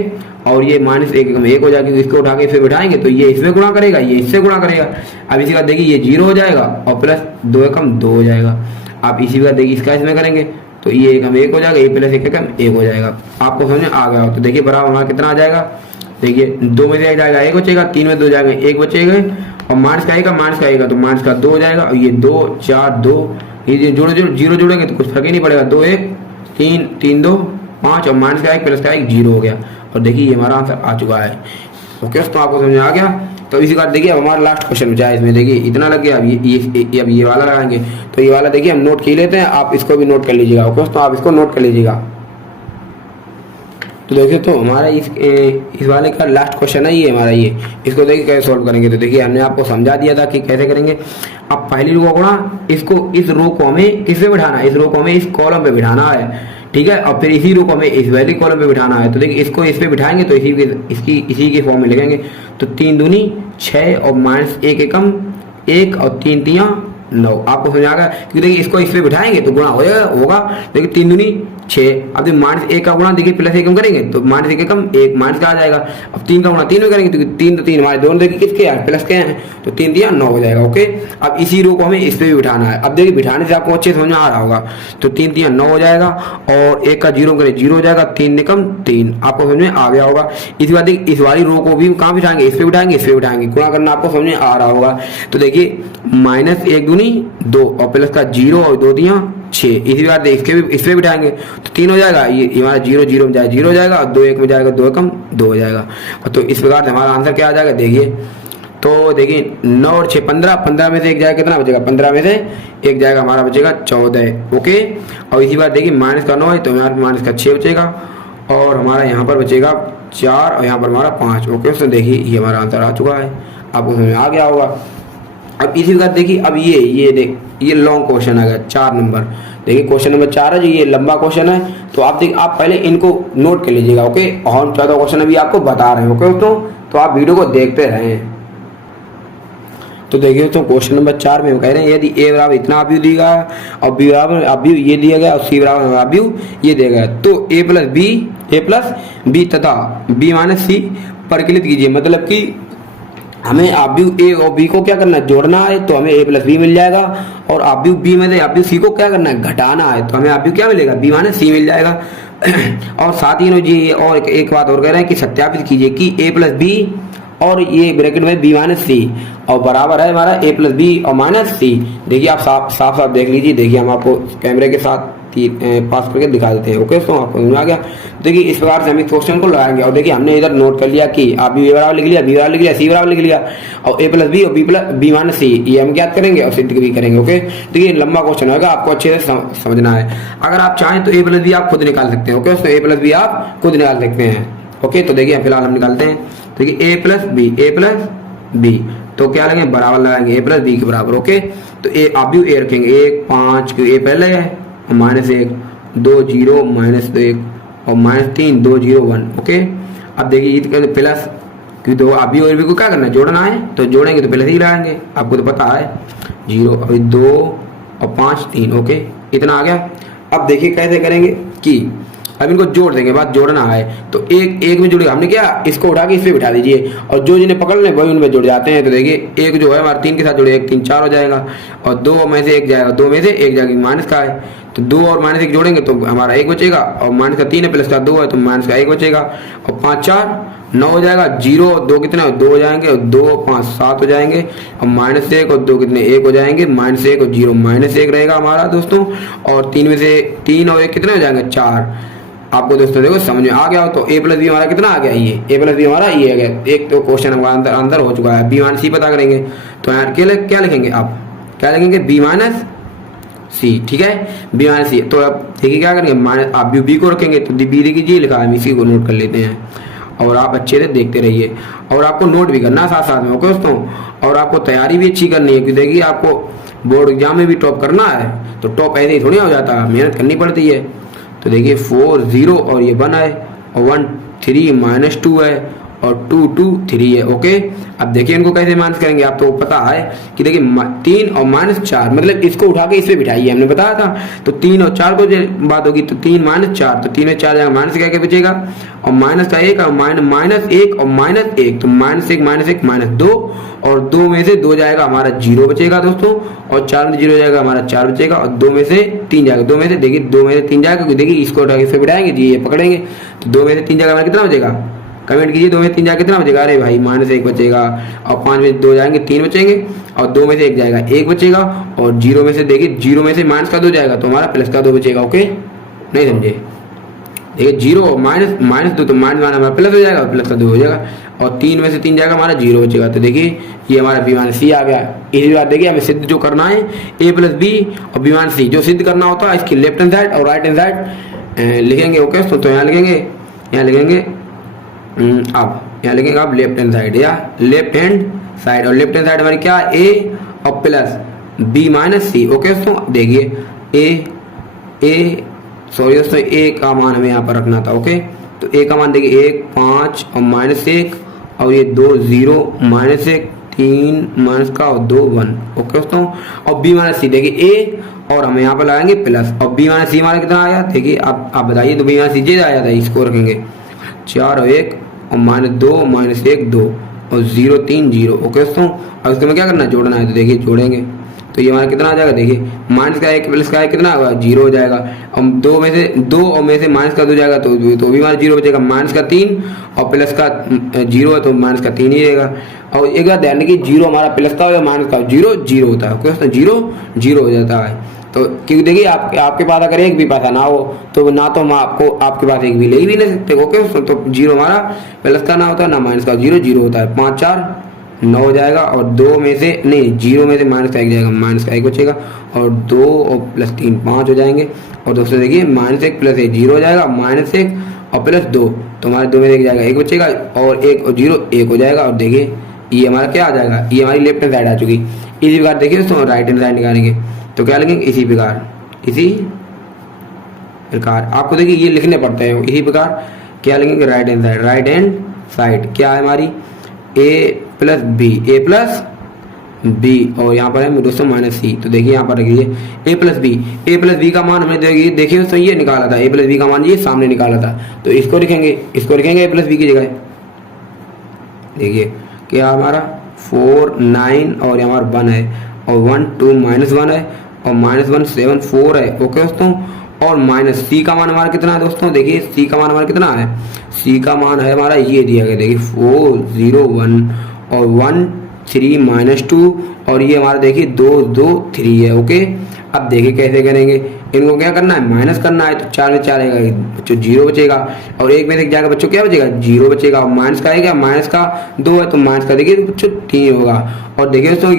और ये माइनस 1 एकम 1 हो जाएगा, इसको उठा के इसमें बिठाएंगे तो ये इसमें गुणा करेगा, ये इससे गुणा करेगा। अब इसी का देखिए ये 0 हो जाएगा और प्लस 2 एकम 2 हो जाएगा। आप इसी का देखिए इसका इसमें करेंगे तो ये एकम 1 हो जाएगा, ये प्लस 1 एकम 1 हो जाएगा। आपको समझ में आ गया हो तो देखिए बराबर हमारा कितना आ जाएगा, देखिए 2 में से जाएगा 1 बचेगा, 3 में 2 जाएगा 1 बचेगा और माइनस का 1 तो माइनस का 2 हो जाएगा और ये 2 4 2 ये जोड़ो 0 जोड़ेंगे तो कुछ फर्क ही नहीं पड़ेगा। 2 1 3 3 2 5 और माइनस का 1 प्लस का 1 0 हो गया और देखिए ये हमारा आंसर आ चुका है। ओके तो आपको समझ में आ गया। तो इसी बात देखिए अब हमारा लास्ट क्वेश्चन बचा है, इसमें देखिए इतना लग गया। अब ये वाला लगाएंगे तो ये वाला देखिए हम नोट कर लेते हैं, आप इसको भी नोट कर लीजिएगा। ओके तो आप इसको नोट कर लीजिएगा। तो देखिए तो हमारा इस वाले का लास्ट क्वेश्चन है ये हमारा, ये इसको देखिए कैसे सॉल्व करेंगे। तो देखिए हमने आपको समझा दिया था कि कैसे करेंगे। अब पहली रो को गुणा, इसको इस रो को हमें किस पे बिठाना है, इस रो को हमें इस कॉलम पे बिठाना है, ठीक है। और फिर इसी रो को हमें इस वाली कॉलम पे बिठाना है। तो देखिए इसको इस पे बिठाएंगे तो इसी के फॉर्म में लिखेंगे। तो 3 दूनी 6 और माइनस 1 एकम 1 और 3 3 9। आपको समझ आ गया, क्योंकि देखिए इसको इस पे बिठाएंगे तो गुणा हो जाएगा होगा। देखिए 3 दूनी 6, अब माइनस 1 का गुणा देखिए प्लस 1 कम करेंगे तो माइनस 1 एकम 1 माइनस का आ जाएगा। अब 3 का गुणा 3 में करेंगे तो 3 तो 3 हमारे दोनों देखिए किसके हैं प्लस के हैं, तो 3 3 9 हो जाएगा। ओके अब इसी रो को हमें इस पे भी बिठाना है। अब देखिए बिठाने से आपको अच्छे समझ में आ रहा होगा। तो 3 3 9 हो जाएगा और 1 का 0 करें 0 हो जाएगा, 3 एकम 3। आपको समझ में आ गया होगा। इस बार देखिए इस वाली रो को भी कहाँ बिठाएंगे, इस पे बिठाएंगे, इस पे बिठाएंगे। गुणा करना आपको समझ में आ रहा होगा। तो देखिए माइनस 1 दूनी 2 और प्लस का 0 और 2 दिया 6। इसी बार इसके भी इस पे बिठाएंगे तो 3 हो जाएगा, ये हमारा 0 0 में जाएगा 0 हो जाएगा, और 2 1 में जाएगा 2 एकम 2 हो जाएगा। तो इस प्रकार से हमारा आंसर क्या आ जाएगा देखिए, तो देखिए 9 और 6 15, 15 में से एक जाएगा कितना बचेगा, 15 में से एक जाएगा हमारा बचेगा 14। ओके, और इसी बार देखिए माइनस का 9 है तो यहाँ पर माइनस का 6 बचेगा, और हमारा यहाँ पर बचेगा 4, और यहाँ पर हमारा 5। ओके, तो देखिए ये हमारा आंसर आ चुका है, आपको समझ में आ गया होगा। अब इसी प्रकार देखिए, अब ये देख, ये लॉन्ग क्वेश्चन आ गया 4 नंबर। देखिए क्वेश्चन नंबर 4 है जो ये लंबा क्वेश्चन है, तो आप देखिए आप पहले इनको नोट कर लीजिएगा। ओके, और हम 14 क्वेश्चन अभी आपको बता रहे हैं। ओके दोस्तों, तो आप वीडियो को देखते रहें। तो देखिए तो क्वेश्चन नंबर 4 में हम कह रहे हैं यदि ए बराबर इतना अवयव दिया गया और बी बराबर अवयव ये दिया गया और सी बराबर अवयव ये दिया गया, तो ए प्लस बी तथा बी माइनस सी परिकलित कीजिए। मतलब कि हमें अवयव ए और बी को क्या करना है, जोड़ना है, तो हमें ए प्लस बी मिल जाएगा, और अवयव बी में से अवयव सी को क्या करना है, घटाना है, तो हमें अवयव क्या मिलेगा, बी माइनस सी मिल जाएगा। और साथ ही जी और एक बात और कह रहे हैं कि सत्यापित कीजिए कि ए प्लस बी और ये ब्रैकेट में बी माइनस सी और बराबर है हमारा ए प्लस बी और माइनस सी। देखिए आप साफ देख लीजिए। देखिए हम आपको कैमरे के साथ पास करके दिखा देते हैं। ओके, तो आपको समझ आ गया। देखिए इस प्रकार से हम इस क्वेश्चन को लगाएंगे, और देखिए हमने इधर नोट कर लिया कि आप बी बराबर लिख लिया, बी बराबर लिख लिया, सी बराबर लिख लिया, और ए प्लस बी और बी माइनस सी ये हम ज्ञात करेंगे और सिद्ध भी करेंगे। ओके, देखिए लंबा क्वेश्चन होगा, आपको अच्छे से समझना है। अगर आप चाहें तो ए प्लस बी आप खुद निकाल सकते हैं। ओके, तो ए प्लस बी आप खुद निकाल सकते हैं। ओके, तो देखिए फिलहाल हम निकालते हैं। देखिए ए प्लस बी तो क्या लगेंगे, बराबर लगाएंगे ए प्लस बी के बराबर। ओके, तो ए अवयव ए रखेंगे 1 5 क्यों ए पहले है, और माइनस 1 2 0 माइनस 1 और माइनस 3 2 0 1। ओके, अब देखिए प्लस क्यों दो अवयव और बी को क्या करना है, जोड़ना है, तो जोड़ेंगे तो प्लस ही लगाएंगे, आपको तो पता है 0 अभी 2 और 5 3। ओके, इतना आ गया। अब देखिए कैसे करेंगे कि अब इनको जोड़ देंगे, बात जोड़ना है, तो एक में जुड़ेगा। हमने क्या इसको उठा के इस पे बिठा दीजिए, और जो जिन्हें पकड़ लें वही उनमें जुड़ जाते हैं। तो देखिए एक जो है हमारा 3 के साथ जुड़े, 1 3 4 हो जाएगा, और 2 में से 1 जाएगा, 2 में से 1 जाएगा, माइनस का है तो 2 और माइनस 1 जोड़ेंगे तो हमारा 1 बचेगा, और माइनस का 3 है प्लस का 2 है तो माइनस का 1 बचेगा, और 5 4 9 हो जाएगा, 0 2 कितने 2 हो जाएंगे, और 2 5 7 हो जाएंगे, और माइनस 1 और 2 कितने 1 हो जाएंगे, माइनस 1 और 0 माइनस 1 रहेगा हमारा दोस्तों, और 3 में से 3 और 1 कितने हो जाएंगे 4। आपको दोस्तों देखो समझ में आ गया हो तो ए प्लस बी हमारा कितना आ गया, ये ए प्लस बी हमारा ये आ गया। एक तो क्वेश्चन हमारा आंसर हो चुका है। बी माइनस सी पता करेंगे तो यहाँ क्या लिखेंगे, आप क्या लिखेंगे, बी माइनस सी। ठीक है, बी माइनस सी। तो अब देखिए क्या करेंगे, माइनस आप बी को रखेंगे तो बी देखिए लिखा है, इसी को नोट कर लेते हैं, और आप अच्छे से देखते रहिए, और आपको नोट भी करना है साथ साथ में। ओके दोस्तों, और आपको तैयारी भी अच्छी करनी है, क्योंकि देखिए आपको बोर्ड एग्जाम में भी टॉप करना है, तो टॉप ऐसे ही थोड़ी हो जाता है, मेहनत करनी पड़ती है। तो देखिए 4 0 और ये 1 है, और 1 3 माइनस 2 है, और 2 2 3 है। ओके, अब देखिए इनको कैसे माइनस करेंगे, आप तो पता है कि देखिए 3 और माइनस 4 मतलब इसको उठा के इस पे बिठाइए, हमने बताया था। तो 3 और 4 को बात होगी तो 3 माइनस 4, तो 3 में 4 जाएगा, माइनस क्या बचेगा, और माइनस का 1 और माइनस 1 और माइनस 1, तो माइनस 1 माइनस 2, और 2 में से 2 जाएगा हमारा 0 बचेगा दोस्तों, और 4 में 0 जाएगा हमारा 4 बचेगा, और 2 में से 3 जाएगा, 2 में से देखिए 2 में से 3 जाएगा, क्योंकि देखिए इसको उठा के इस पे बिठाएंगे जी, ये पकड़ेंगे तो 2 में से 3 जाएगा हमारा कितना बचेगा, कमेंट कीजिए 2 में 3 जाएगा कितना बचेगा। अरे भाई माइनस 1 बचेगा, और 5 में 2 जाएंगे 3 बचेंगे, और 2 में से 1 जाएगा 1 बचेगा, और 0 में से देखिए 0 में से माइनस का 2 जाएगा तो हमारा प्लस का 2 बचेगा। ओके, नहीं समझे, देखिए 0 माइनस 2 तो माइनस हमारा प्लस हो जाएगा, प्लस का 2 हो जाएगा, और 3 में से 3 जाएगा हमारा 0 बचेगा। तो देखिए ये हमारा बी माइनस सी आ गया। इसी बात देखिए हमें सिद्ध जो करना है ए प्लस बी और बी माइनस सी जो सिद्ध करना होता है, इसकी लेफ्ट हैंड साइड और राइट हैंड साइड लिखेंगे। ओके, तो यहाँ लिखेंगे अब यहाँ लिखेंगे आप लेफ्ट हैंड साइड, या लेफ्ट हैंड साइड, और लेफ्ट हैंड साइड हमारी क्या ए और प्लस बी माइनस सी। ओके दोस्तों, देखिए सॉरी दोस्तों ए का मान हमें यहाँ पर रखना था। ओके, तो ए का मान देखिए 1 5 और माइनस 1, और ये 2 0 माइनस 1 3 माइनस का और 2 1। ओके दोस्तों, और बी माइनस सी देखिए ए, और हम यहाँ पर लगाएंगे प्लस, और बी माइनस सी हमारा कितना आया देखिए आप बताइए, तो बी माइनस सी जे आया था, इसको रखेंगे 4 और 1 और माइनस 2 माइनस 1 2 और 0 3 0। ओके दोस्तों, अब इसमें क्या करना है, जोड़ना है, तो देखिए जोड़ेंगे तो ये हमारा कितना आ जाएगा, देखिए माइनस का 1 प्लस का 1 कितना होगा 0 हो जाएगा, और 2 में से माइनस का 2 जाएगा तो भी हमारा 0 बचेगा, माइनस का 3 और प्लस का 0 है तो माइनस का 3 ही रहेगा। और एक बात ध्यान रखिए 0 हमारा प्लस का हो या माइनस का 0 0 होता है। ओके दोस्तों, 0 0 हो जाता है। तो क्योंकि देखिए आपके पास अगर एक भी पैसा ना हो तो ना तो हम आपको आपके पास एक भी ले ही भी नहीं सकते। ओके दोस्तों, तो जीरो हमारा प्लस का ना होता है ना माइनस का, जीरो जीरो होता है, 5 4 9 हो जाएगा और 2 में से नहीं, जीरो में से माइनस का 1 जाएगा, माइनस का 1 बचेगा और 2 और प्लस 3 5 हो जाएंगे। और दोस्तों देखिए -1 प्लस 1 जीरो हो जाएगा, -1 और प्लस 2 तो हमारे 2 में से 1 जाएगा, 1 बचेगा और 1 और 0 1 हो जाएगा। और देखिए ये हमारा क्या आ जाएगा, ये हमारी लेफ्ट हैंड साइड आ चुकी। इसी प्रकार देखिए दोस्तों राइट हैंड साइड निकालेंगे तो क्या लिखेंगे, इसी प्रकार आपको देखिए ये लिखने पड़ते हैं। इसी प्रकार क्या लिखेंगे, राइट हैंड साइड क्या है हमारी a प्लस बी और यहाँ पर है दोस्तों -c। तो देखिए यहाँ पर रखिए a प्लस बी का मान हमने देखिए दोस्तों ये निकाला था, a प्लस बी का मान ये सामने निकाला था। तो इसको लिखेंगे a प्लस बी की जगह। देखिए क्या हमारा 4 9 और यहाँ पर 1 है और 1 2 -1 है और -1 7 4 है। ओके दोस्तों, और -c का मान हमारा कितना है दोस्तों, देखिए c का मान हमारा कितना है, c का मान है हमारा ये दिया गया, देखिए 4 0 1 और 1 3 -2 और ये हमारा देखिए 2 2 3 है। ओके, अब देखिए कैसे करेंगे, इनको क्या करना है, माइनस करना है। तो 4 में 4 आएगा बच्चों 0 बचेगा और 1 में से जाएगा बच्चों क्या बचेगा, 0 बचेगा और माइनस का आएगा, माइनस का 2 है तो माइनस का देखिए बच्चों 3 होगा। और देखिए दोस्तों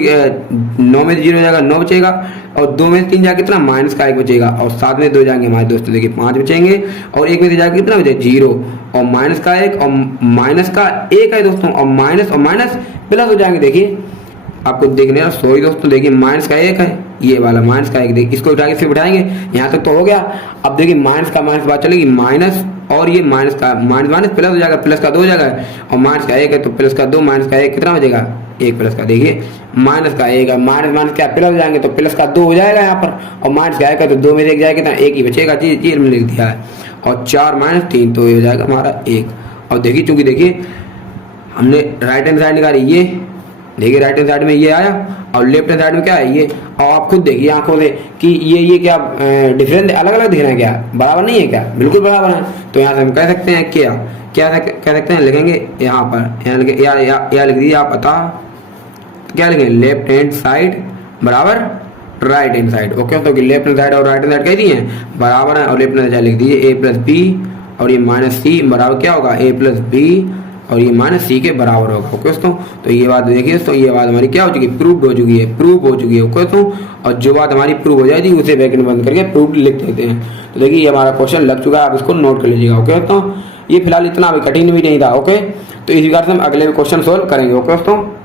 9 में से 0 जाएगा 9 बचेगा और 2 में से 3 जाएगा कितना, माइनस का 1 बचेगा और 7 में 2 जाएंगे हमारे दोस्तों देखिए 5 बचेंगे और 1 में से जाएगा कितना बचेगा 0 और माइनस का 1 और माइनस का 1 है दोस्तों और माइनस प्लस हो जाएंगे। देखिए आपको देखने का सॉरी दोस्तों, देखिए माइनस का 1 है, ये वाला माइनस का 1, देखिए इसको उठा के फिर बिठाएंगे, यहाँ तक तो हो गया। अब देखिए माइनस का माइनस बात चलेगी, माइनस और ये माइनस का माइनस प्लस हो जाएगा, प्लस का 2 हो जाएगा और माइनस का 1 है तो प्लस का 2 माइनस का 1 कितना बचेगा, 1 प्लस का, देखिए माइनस का 1 है, माइनस क्या प्लस हो जाएंगे तो प्लस का 2 हो जाएगा यहाँ पर और माइनस का 1 है तो 2 में से 1 जाएगा कितना, 1 ही बचेगा। जी हमने लिख दिया है और 4 -3 तो ये हो जाएगा हमारा 1। और देखिए चूंकि देखिए हमने राइट हैंड साइड निकाली, ये देखिए राइट हैंड साइड में ये आया और लेफ्ट हैंड साइड में क्या है ये, और आप खुद देखिए आंखों से कि ये क्या डिफरेंट अलग अलग दिख रहे हैं, क्या बराबर नहीं है, क्या बिल्कुल बराबर है। तो यहाँ से हम कह सकते हैं क्या कह सकते हैं, लिखेंगे यहाँ पर यहाँ लिख दीजिए आप, अतः क्या लिखेंगे, लेफ्ट हैंड साइड बराबर राइट हैंड साइड। ओके, तो लेफ्ट हैंड साइड और राइट हैंड साइड कह दिए हैं बराबर है और लेफ्ट हैंड साइड लिख दीजिए a प्लस बी और ये -c बराबर क्या होगा, a प्लस बी और ये -c के बराबर होगा। ओके दोस्तों, तो ये बात देखिए दोस्तों, ये बात हमारी क्या हो चुकी है, प्रूव हो चुकी है। ओके दोस्तों, और जो बात हमारी प्रूव हो जाएगी उसे ब्रैकेट बंद करके प्रूव लिख देते हैं। तो देखिए ये हमारा क्वेश्चन लग चुका है, आप इसको नोट कर लीजिएगा। ओके दोस्तों, ये फिलहाल इतना भी कठिन भी नहीं था। ओके, तो इस प्रकार से हम अगले क्वेश्चन सोल्व करेंगे। ओके दोस्तों।